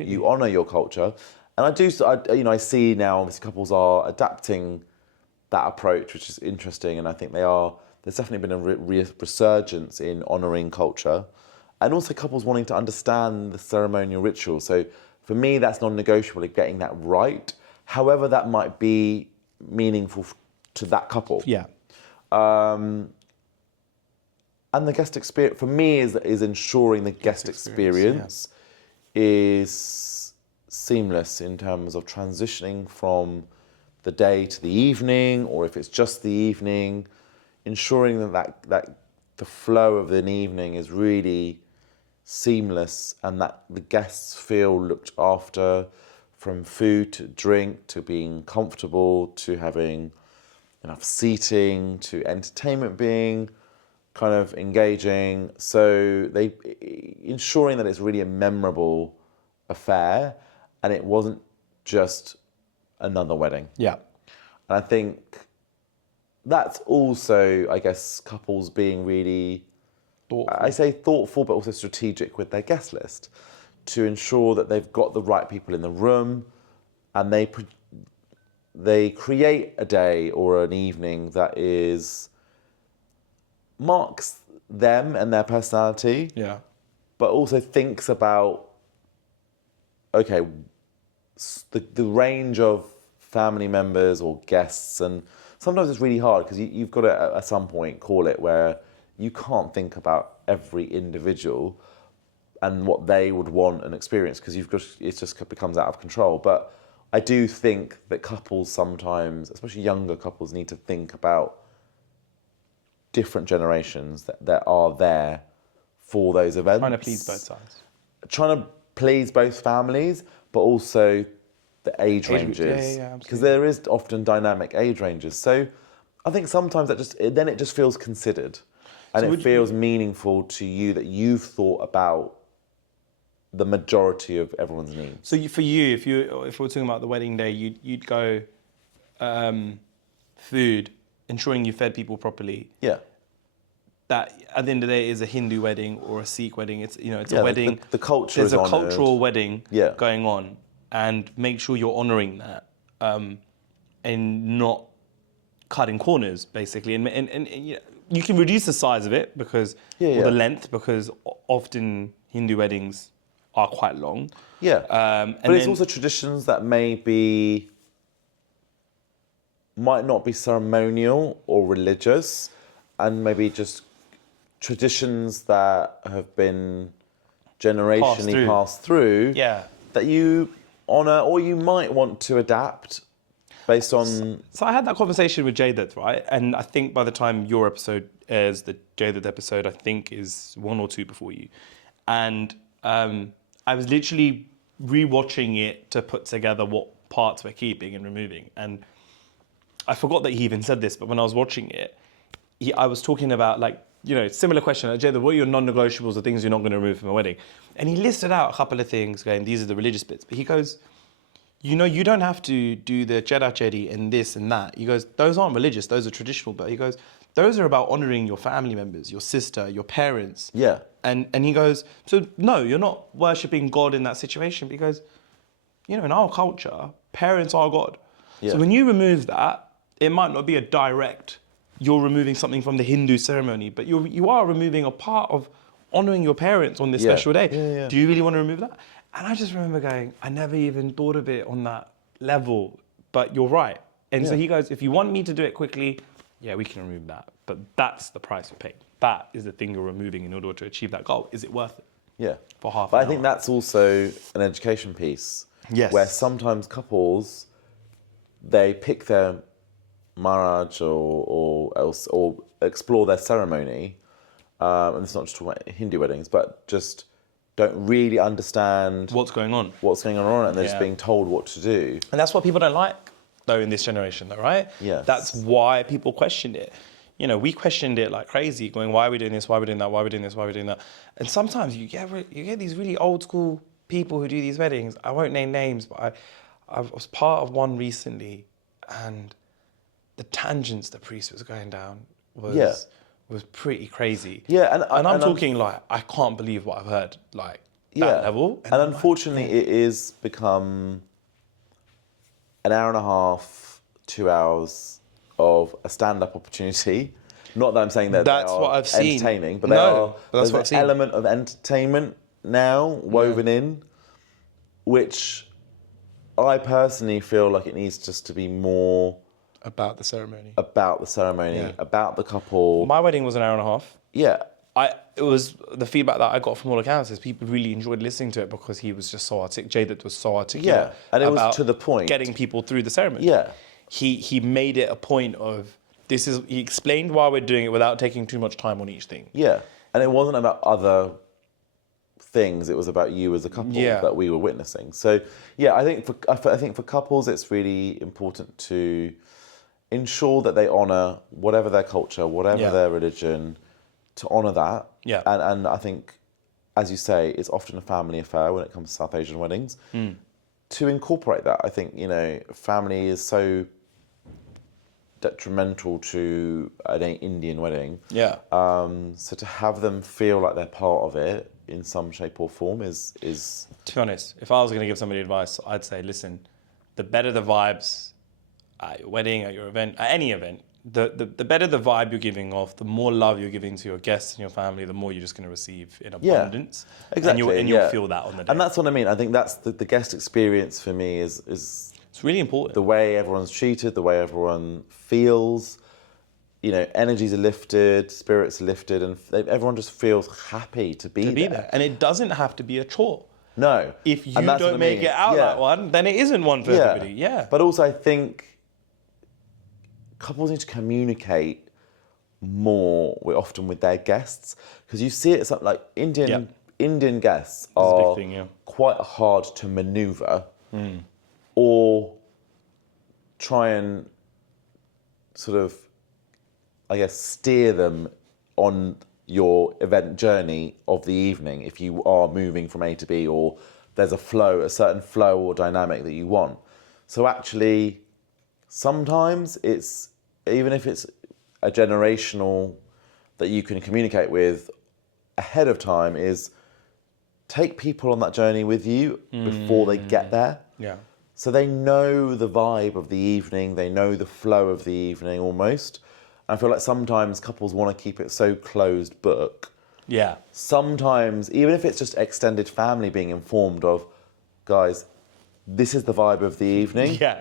You honour your culture, and I see now obviously couples are adapting that approach, which is interesting, and I think there's definitely been a resurgence in honouring culture, and also couples wanting to understand the ceremonial ritual. So for me that's non-negotiable, getting that right, however that might be meaningful to that couple. Yeah. And the guest experience, for me, is ensuring the guest experience is seamless in terms of transitioning from the day to the evening, or if it's just the evening, ensuring that the flow of an evening is really seamless and that the guests feel looked after, from food to drink to being comfortable to having enough seating to entertainment being kind of engaging. So ensuring that it's really a memorable affair and it wasn't just another wedding. Yeah. And I think that's also, I guess, couples being really, thoughtful. I say thoughtful, but also strategic with their guest list to ensure that they've got the right people in the room, and they create a day or an evening that marks them and their personality. Yeah. But also thinks about, okay, the range of family members or guests, and sometimes it's really hard because you've got to at some point call it where you can't think about every individual and what they would want and experience because it just becomes out of control. But I do think that couples sometimes, especially younger couples, need to think about different generations that are there for those events. Trying to please both sides. Trying to please both families, but also the age ranges. Yeah, because there is often dynamic age ranges. So I think sometimes it just feels considered, and it feels meaningful to you that you've thought about the majority of everyone's needs. So for you, if we're talking about the wedding day, you'd go food, ensuring you fed people properly. Yeah. That at the end of the day is a Hindu wedding or a Sikh wedding. It's it's Yeah, a wedding. the culture There's is a honoured. cultural wedding Yeah. going on, and make sure you're honouring that, and not cutting corners basically. And you can reduce the size of it because or the length, because often Hindu weddings are quite long. Yeah. And But it's then- also traditions that might not be ceremonial or religious, and maybe just traditions that have been generationally passed through Yeah. that you honour or you might want to adapt based on... So I had that conversation with Jaded, right? And I think by the time your episode airs, the Jaded episode, I think is 1 or 2 before you. And I was literally rewatching it to put together what parts we're keeping and removing. And I forgot that he even said this, but when I was watching it, I was talking about similar question, like, Jaded, what are your non-negotiables, the things you're not going to remove from a wedding? And he listed out a couple of things going, these are the religious bits. But he goes, you don't have to do the Jedi and this and that. He goes, those aren't religious, those are traditional. But he goes, those are about honouring your family members, your sister, your parents. Yeah. And he goes, so no, you're not worshipping God in that situation, because, in our culture, parents are God. Yeah. So when you remove that, it might not be a direct, you're removing something from the Hindu ceremony, but you are removing a part of honouring your parents on this special day. Yeah. Do you really want to remove that? And I just remember going, I never even thought of it on that level, but you're right. And so he goes, if you want me to do it quickly, yeah, we can remove that. But that's the price we pay. That is the thing you're removing in order to achieve that goal. Is it worth it? Yeah. For half But an I think hour? that's also an education piece. Yes. Where sometimes couples, they pick their marriage or explore their ceremony, and it's not just talking about Hindu weddings, but just don't really understand What's going on? and they're just being told what to do. And that's what people don't like, though, in this generation, though, right? Yes. That's why people questioned it. We questioned it like crazy, going, why are we doing this? Why are we doing that? Why are we doing this? Why are we doing that? And sometimes you get these really old school people who do these weddings. I won't name names, but I was part of one recently, and the tangents the priest was going down was pretty crazy. Yeah, and I'm talking like, I can't believe what I've heard, like that level. And unfortunately, it is become an hour and a half, 2 hours of a stand-up opportunity. Not that I'm saying that That's they are what I've seen. entertaining, but That's what I've there's seen. an element of entertainment now woven in, which I personally feel like it needs just to be more About the ceremony. about the ceremony, about the couple. My wedding was an hour and a half. Yeah. It was the feedback that I got from all accounts is people really enjoyed listening to it because he was just so articulate. Jaded was so articulate. Yeah, and it was about to the point. Getting people through the ceremony. Yeah. He made it a point of he explained why we're doing it without taking too much time on each thing. Yeah. And it wasn't about other things, it was about you as a couple that we were witnessing. So yeah, I think for couples it's really important to ensure that they honour whatever their culture, whatever their religion, to honour that. Yeah. And I think, as you say, it's often a family affair when it comes to South Asian weddings. To incorporate that, I think, family is so detrimental to an Indian wedding. Yeah. So to have them feel like they're part of it in some shape or form is... To be honest, if I was going to give somebody advice, I'd say, listen, the better the vibes at your wedding, at your event, at any event, the better the vibe you're giving off, the more love you're giving to your guests and your family, the more you're just going to receive in abundance. Exactly. And you'll feel that on the day. And that's what I mean. I think that's the guest experience for me is it's really important. the way everyone's treated, the way everyone feels. Energies are lifted, spirits are lifted, and everyone just feels happy to be there. And it doesn't have to be a chore. No. If you And that's don't what I make mean. it out that one, then it isn't one for everybody. Yeah. But also I think couples need to communicate more often with their guests, because you see it something like Indian guests a are big thing, quite hard to maneuver or try and sort of, I guess, steer them on your event journey of the evening if you are moving from A to B, or there's a certain flow or dynamic that you want. So actually, sometimes it's, even if it's a generational that you can communicate with ahead of time, is take people on that journey with you before they get there. Yeah. So they know the vibe of the evening, they know the flow of the evening almost. I feel like sometimes couples want to keep it so closed book. Yeah. Sometimes, even if it's just extended family being informed of, guys, this is the vibe of the evening. Yeah.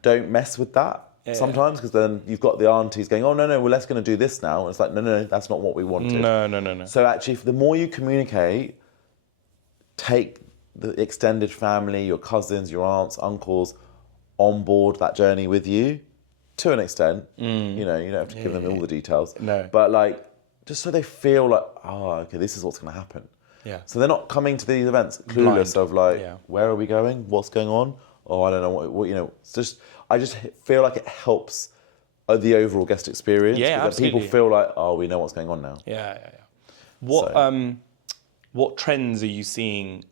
Don't mess with that sometimes, because then you've got the aunties going, oh, no, we're let's going to do this now. And it's like, no, that's not what we wanted. No. So actually, the more you communicate, take the extended family, your cousins, your aunts, uncles, on board that journey with you, to an extent. You know, you don't have to give them all the details. No. But like, just so they feel like, oh, okay, this is what's going to happen. Yeah. So they're not coming to these events clueless of like, Yeah. where are we going? What's going on? Oh, I don't know what you know. It's just, I just feel like it helps the overall guest experience. Yeah, because people absolutely. feel like, oh, we know what's going on now. Yeah. What trends are you seeing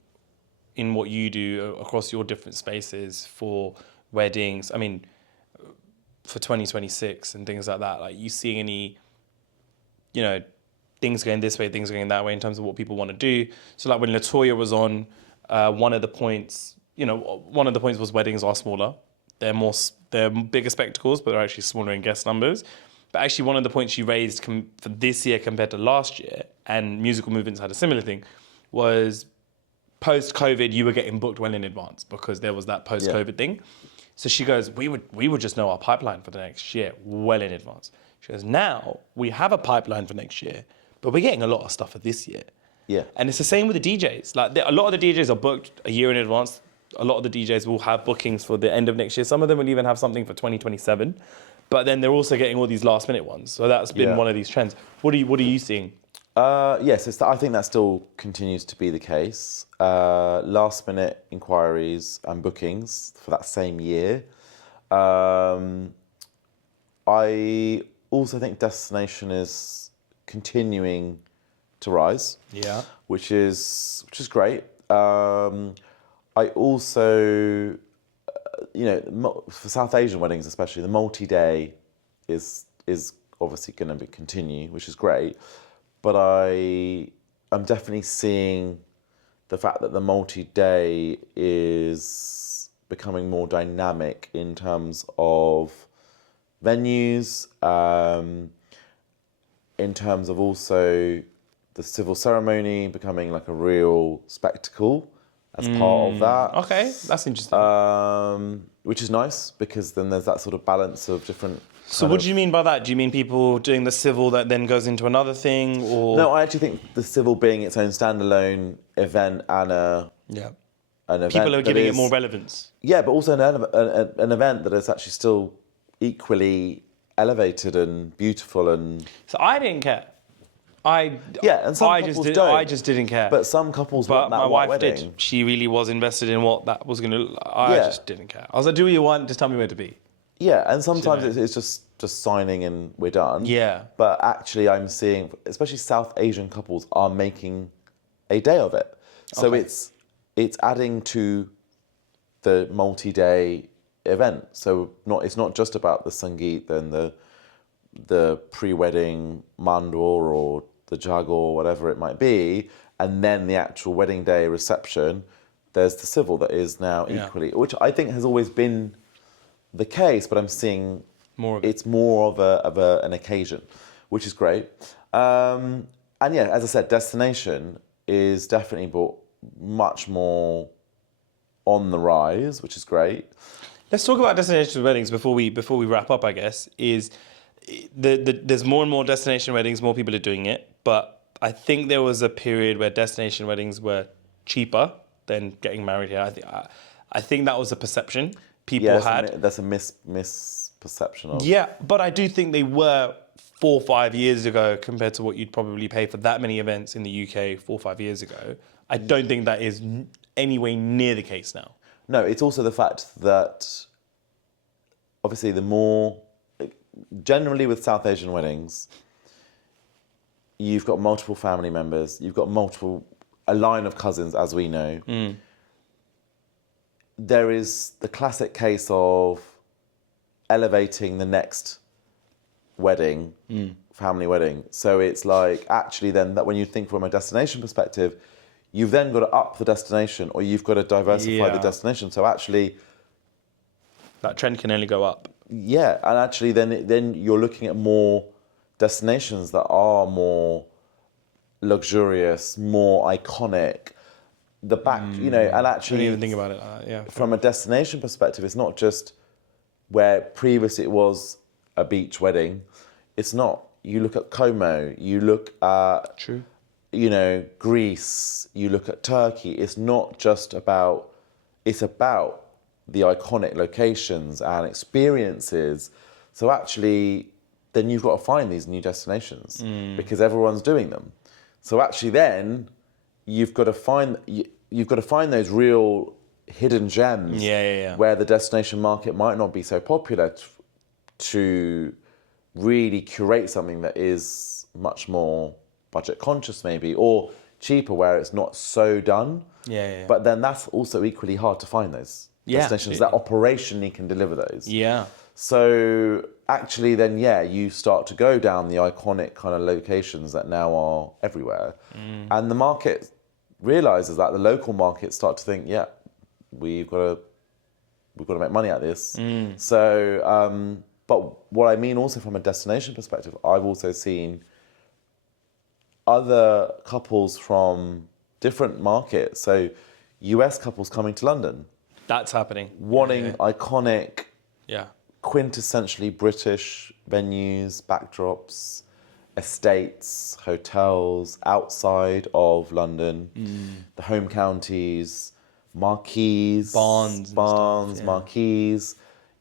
in what you do across your different spaces for weddings? I mean, for 2026 and things like that. Like, you seeing any, you know, things going this way, things going that way in terms of what people want to do? So like when Latoya was on, one of the points was weddings are smaller. They're bigger spectacles, but they're actually smaller in guest numbers. But actually, one of the points she raised for this year compared to last year, and Musical Movements had a similar thing, was post-COVID, you were getting booked well in advance because there was that post-COVID thing. So she goes, we would just know our pipeline for the next year well in advance. She goes, now we have a pipeline for next year, but we're getting a lot of stuff for this year. Yeah. And it's the same with the DJs. Like, a lot of the DJs are booked a year in advance. A lot of the DJs will have bookings for the end of next year. Some of them will even have something for 2027. But then they're also getting all these last minute ones. So that's been one of these trends. What are you seeing? Yes, I think that still continues to be the case. Last minute inquiries and bookings for that same year. I also think destination is continuing to rise. Yeah. Which is great. I also, for South Asian weddings especially, the multi-day is obviously going to continue, which is great. But I'm definitely seeing the fact that the multi-day is becoming more dynamic in terms of venues, in terms of also the civil ceremony becoming like a real spectacle as part of that. Okay, that's interesting. Which is nice, because then there's that sort of balance of different. So what do you mean by that? Do you mean people doing the civil that then goes into another thing, or? No, I actually think the civil being its own standalone event and an event. People are giving it more relevance. Yeah, but also an event that is actually still equally elevated and beautiful and. So I didn't care. And some couples don't. I just didn't care. But some couples But want that my white wife wedding. did. She really was invested in what that was going to look like. I just didn't care. I was like, do what you want, just tell me where to be. Yeah, and sometimes it's just signing and we're done. Yeah. But actually I'm seeing, especially South Asian couples are making a day of it. So it's adding to the multi-day event. So it's not just about the Sangeet and the pre-wedding mandor or the jag or whatever it might be, and then the actual wedding day reception. There's the civil that is now equally, which I think has always been the case, but I'm seeing more of it. It's more of an occasion, which is great. And yeah, as I said, destination is definitely much more on the rise, which is great. Let's talk about destination weddings before we wrap up. I guess there's more and more destination weddings. More people are doing it, but I think there was a period where destination weddings were cheaper than getting married here. I think that was a perception people had. That's a misperception of. Yeah, but I do think they were 4 or 5 years ago compared to what you'd probably pay for that many events in the UK 4 or 5 years ago. I don't think that is anywhere near the case now. No, it's also the fact that obviously generally with South Asian weddings, you've got multiple family members, you've got a line of cousins, as we know. There is the classic case of elevating the next wedding, family wedding. So it's like, actually then, that when you think from a destination perspective, you've then got to up the destination, or you've got to diversify the Yeah. destination. So actually, That trend can only go up. yeah, and actually then you're looking at more destinations that are more luxurious, more iconic. The back, and I didn't actually, even think about it like that. Yeah. from a destination perspective, it's not just where previously it was a beach wedding. It's not. You look at Como, you look at True. Greece, you look at Turkey. It's not just about. It's about the iconic locations and experiences. So actually, then you've got to find these new destinations because everyone's doing them. So actually, then you've got to find those real hidden gems. Yeah. Where the destination market might not be so popular to really curate something that is much more budget conscious, maybe, or cheaper, where it's not so done. Yeah. But then that's also equally hard to find those destinations that operationally can deliver those. Yeah. So actually then, you start to go down the iconic kind of locations that now are everywhere. And the market realizes that, the local markets start to think, we've got to make money out of this. So, but what I mean also from a destination perspective, I've also seen other couples from different markets, so US couples coming to London, That's happening. wanting iconic, Yeah. quintessentially British venues, backdrops, estates, hotels outside of London, the home counties, marquees, Barns and stuff, yeah. marquees,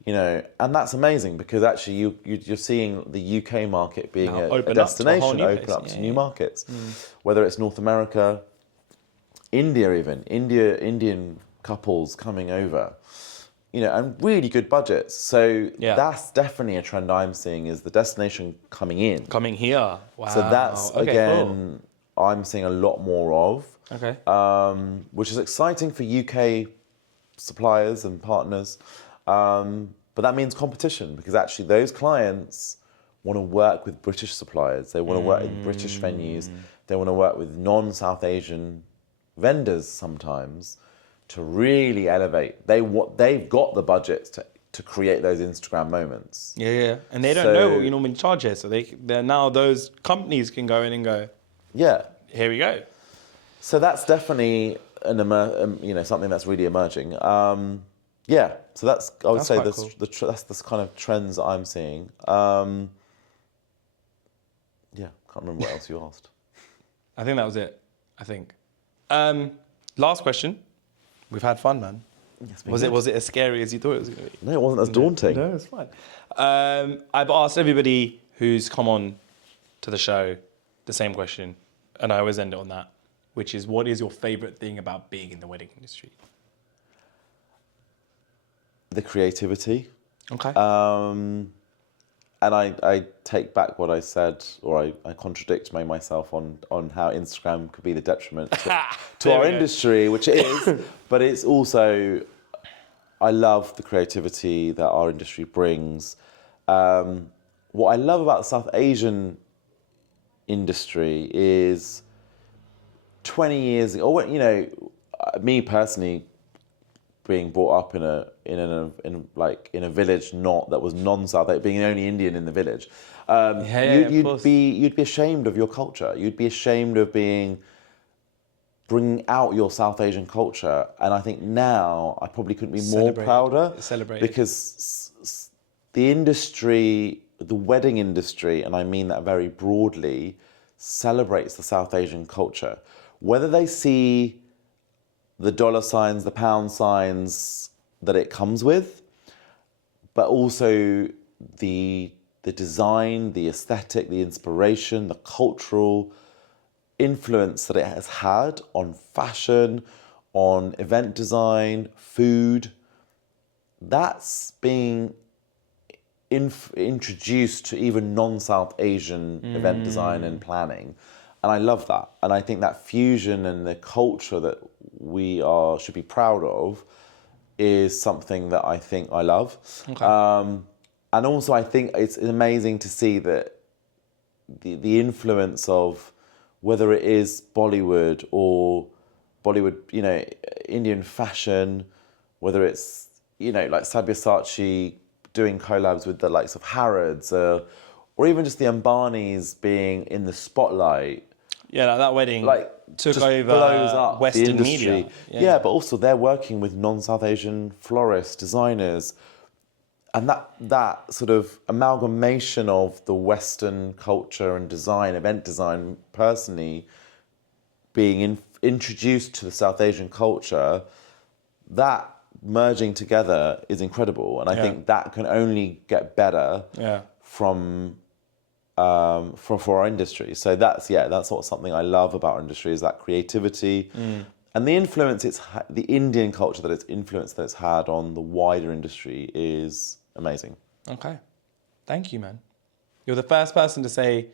and that's amazing because actually you're seeing the UK market being Now a open up to a whole destination, new open place. up to Yeah, new yeah. markets, whether it's North America, Indian couples coming over, and really good budgets. So Yeah. that's definitely a trend I'm seeing, is the destination coming in. Coming here. Wow. So that's, Okay, again, I'm seeing a lot more of, cool. Okay. which is exciting for UK suppliers and partners. But that means competition, because actually those clients want to work with British suppliers. They want to work in British venues. They want to work with non-South Asian vendors sometimes to really elevate. They've got the budget to create those Instagram moments. Yeah. And they don't know what we normally charge here, so they're now those companies can go in and go, Yeah. here we go. So that's definitely something that's really emerging. So that's, I would That's say, quite cool. that's the kind of trends that I'm seeing. Can't remember what else you asked. I think that was it. Last question. We've had fun, man. Was it as scary as you thought it was going to be? No, it wasn't as daunting. No, it's fine. I've asked everybody who's come on to the show the same question, and I always end it on that, which is, what is your favourite thing about being in the wedding industry? The creativity. Okay. And I take back what I said, or I contradict myself on how Instagram could be the detriment to There our we go. industry, which it is. But it's also, I love the creativity that our industry brings. What I love about the South Asian industry is 20 years ago, me personally, being brought up in a village that was non-South, being the only Indian in the village, of course. you'd be ashamed of your culture. You'd be ashamed of bringing out your South Asian culture. And I think now I probably couldn't be more prouder, because the industry, the wedding industry, and I mean that very broadly, celebrates the South Asian culture. Whether they see the dollar signs, the pound signs that it comes with, but also the design, the aesthetic, the inspiration, the cultural influence that it has had on fashion, on event design, food. That's being introduced to even non-South Asian event design and planning. And I love that. And I think that fusion and the culture that should be proud of is something that I think I love. Okay. And also I think it's amazing to see that the influence of whether it is Bollywood or Bollywood, Indian fashion, whether it's, like Sabyasachi doing collabs with the likes of Harrods, or even just the Ambanis being in the spotlight. Yeah, like that wedding took just over blows up Western the industry. media. Yeah, but also they're working with non-South Asian florists, designers, and that sort of amalgamation of the Western culture and design, event design, personally being introduced to the South Asian culture, that merging together is incredible, and I think that can only get better from for our industry. So that's something I love about our industry, is that creativity and the influence the Indian culture that it's had on the wider industry is amazing. Okay, thank you, man. You're the first person to say,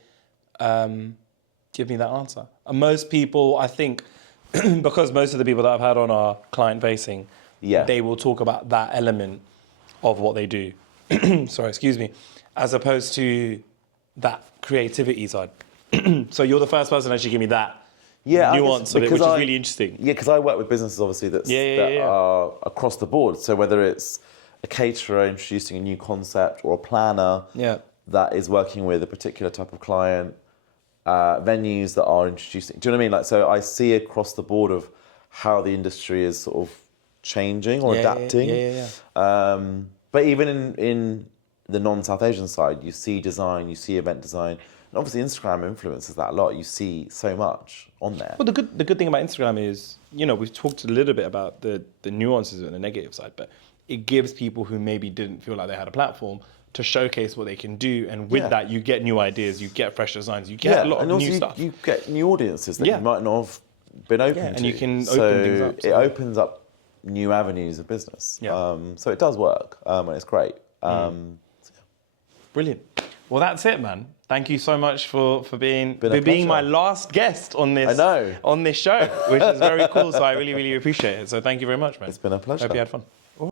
give me that answer. And most people, I think, because most of the people that I've had on are client facing, they will talk about that element of what they do. Sorry, excuse me, as opposed to that creativity side. So you're the first person to actually give me that nuance of it, which is really interesting. Yeah, because I work with businesses obviously that are across the board. So whether it's a caterer introducing a new concept or a planner that is working with a particular type of client, venues that are introducing. Do you know what I mean? Like, so I see across the board of how the industry is sort of changing or adapting. But even in the non-South Asian side, you see design, you see event design, and obviously Instagram influences that a lot. You see so much on there. Well, the good thing about Instagram is, we've talked a little bit about the nuances and the negative side, but it gives people who maybe didn't feel like they had a platform to showcase what they can do, and with that you get new ideas, you get fresh designs, you get a lot of new stuff. You get new audiences that you might not have been open to. And you can open things up. So it opens up new avenues of business. So it does work, and it's great. Brilliant. Well, that's it, man. Thank you so much for being my last guest on this on this show, which is very cool. So I really, really appreciate it. So thank you very much, man. It's been a pleasure. Hope you had fun.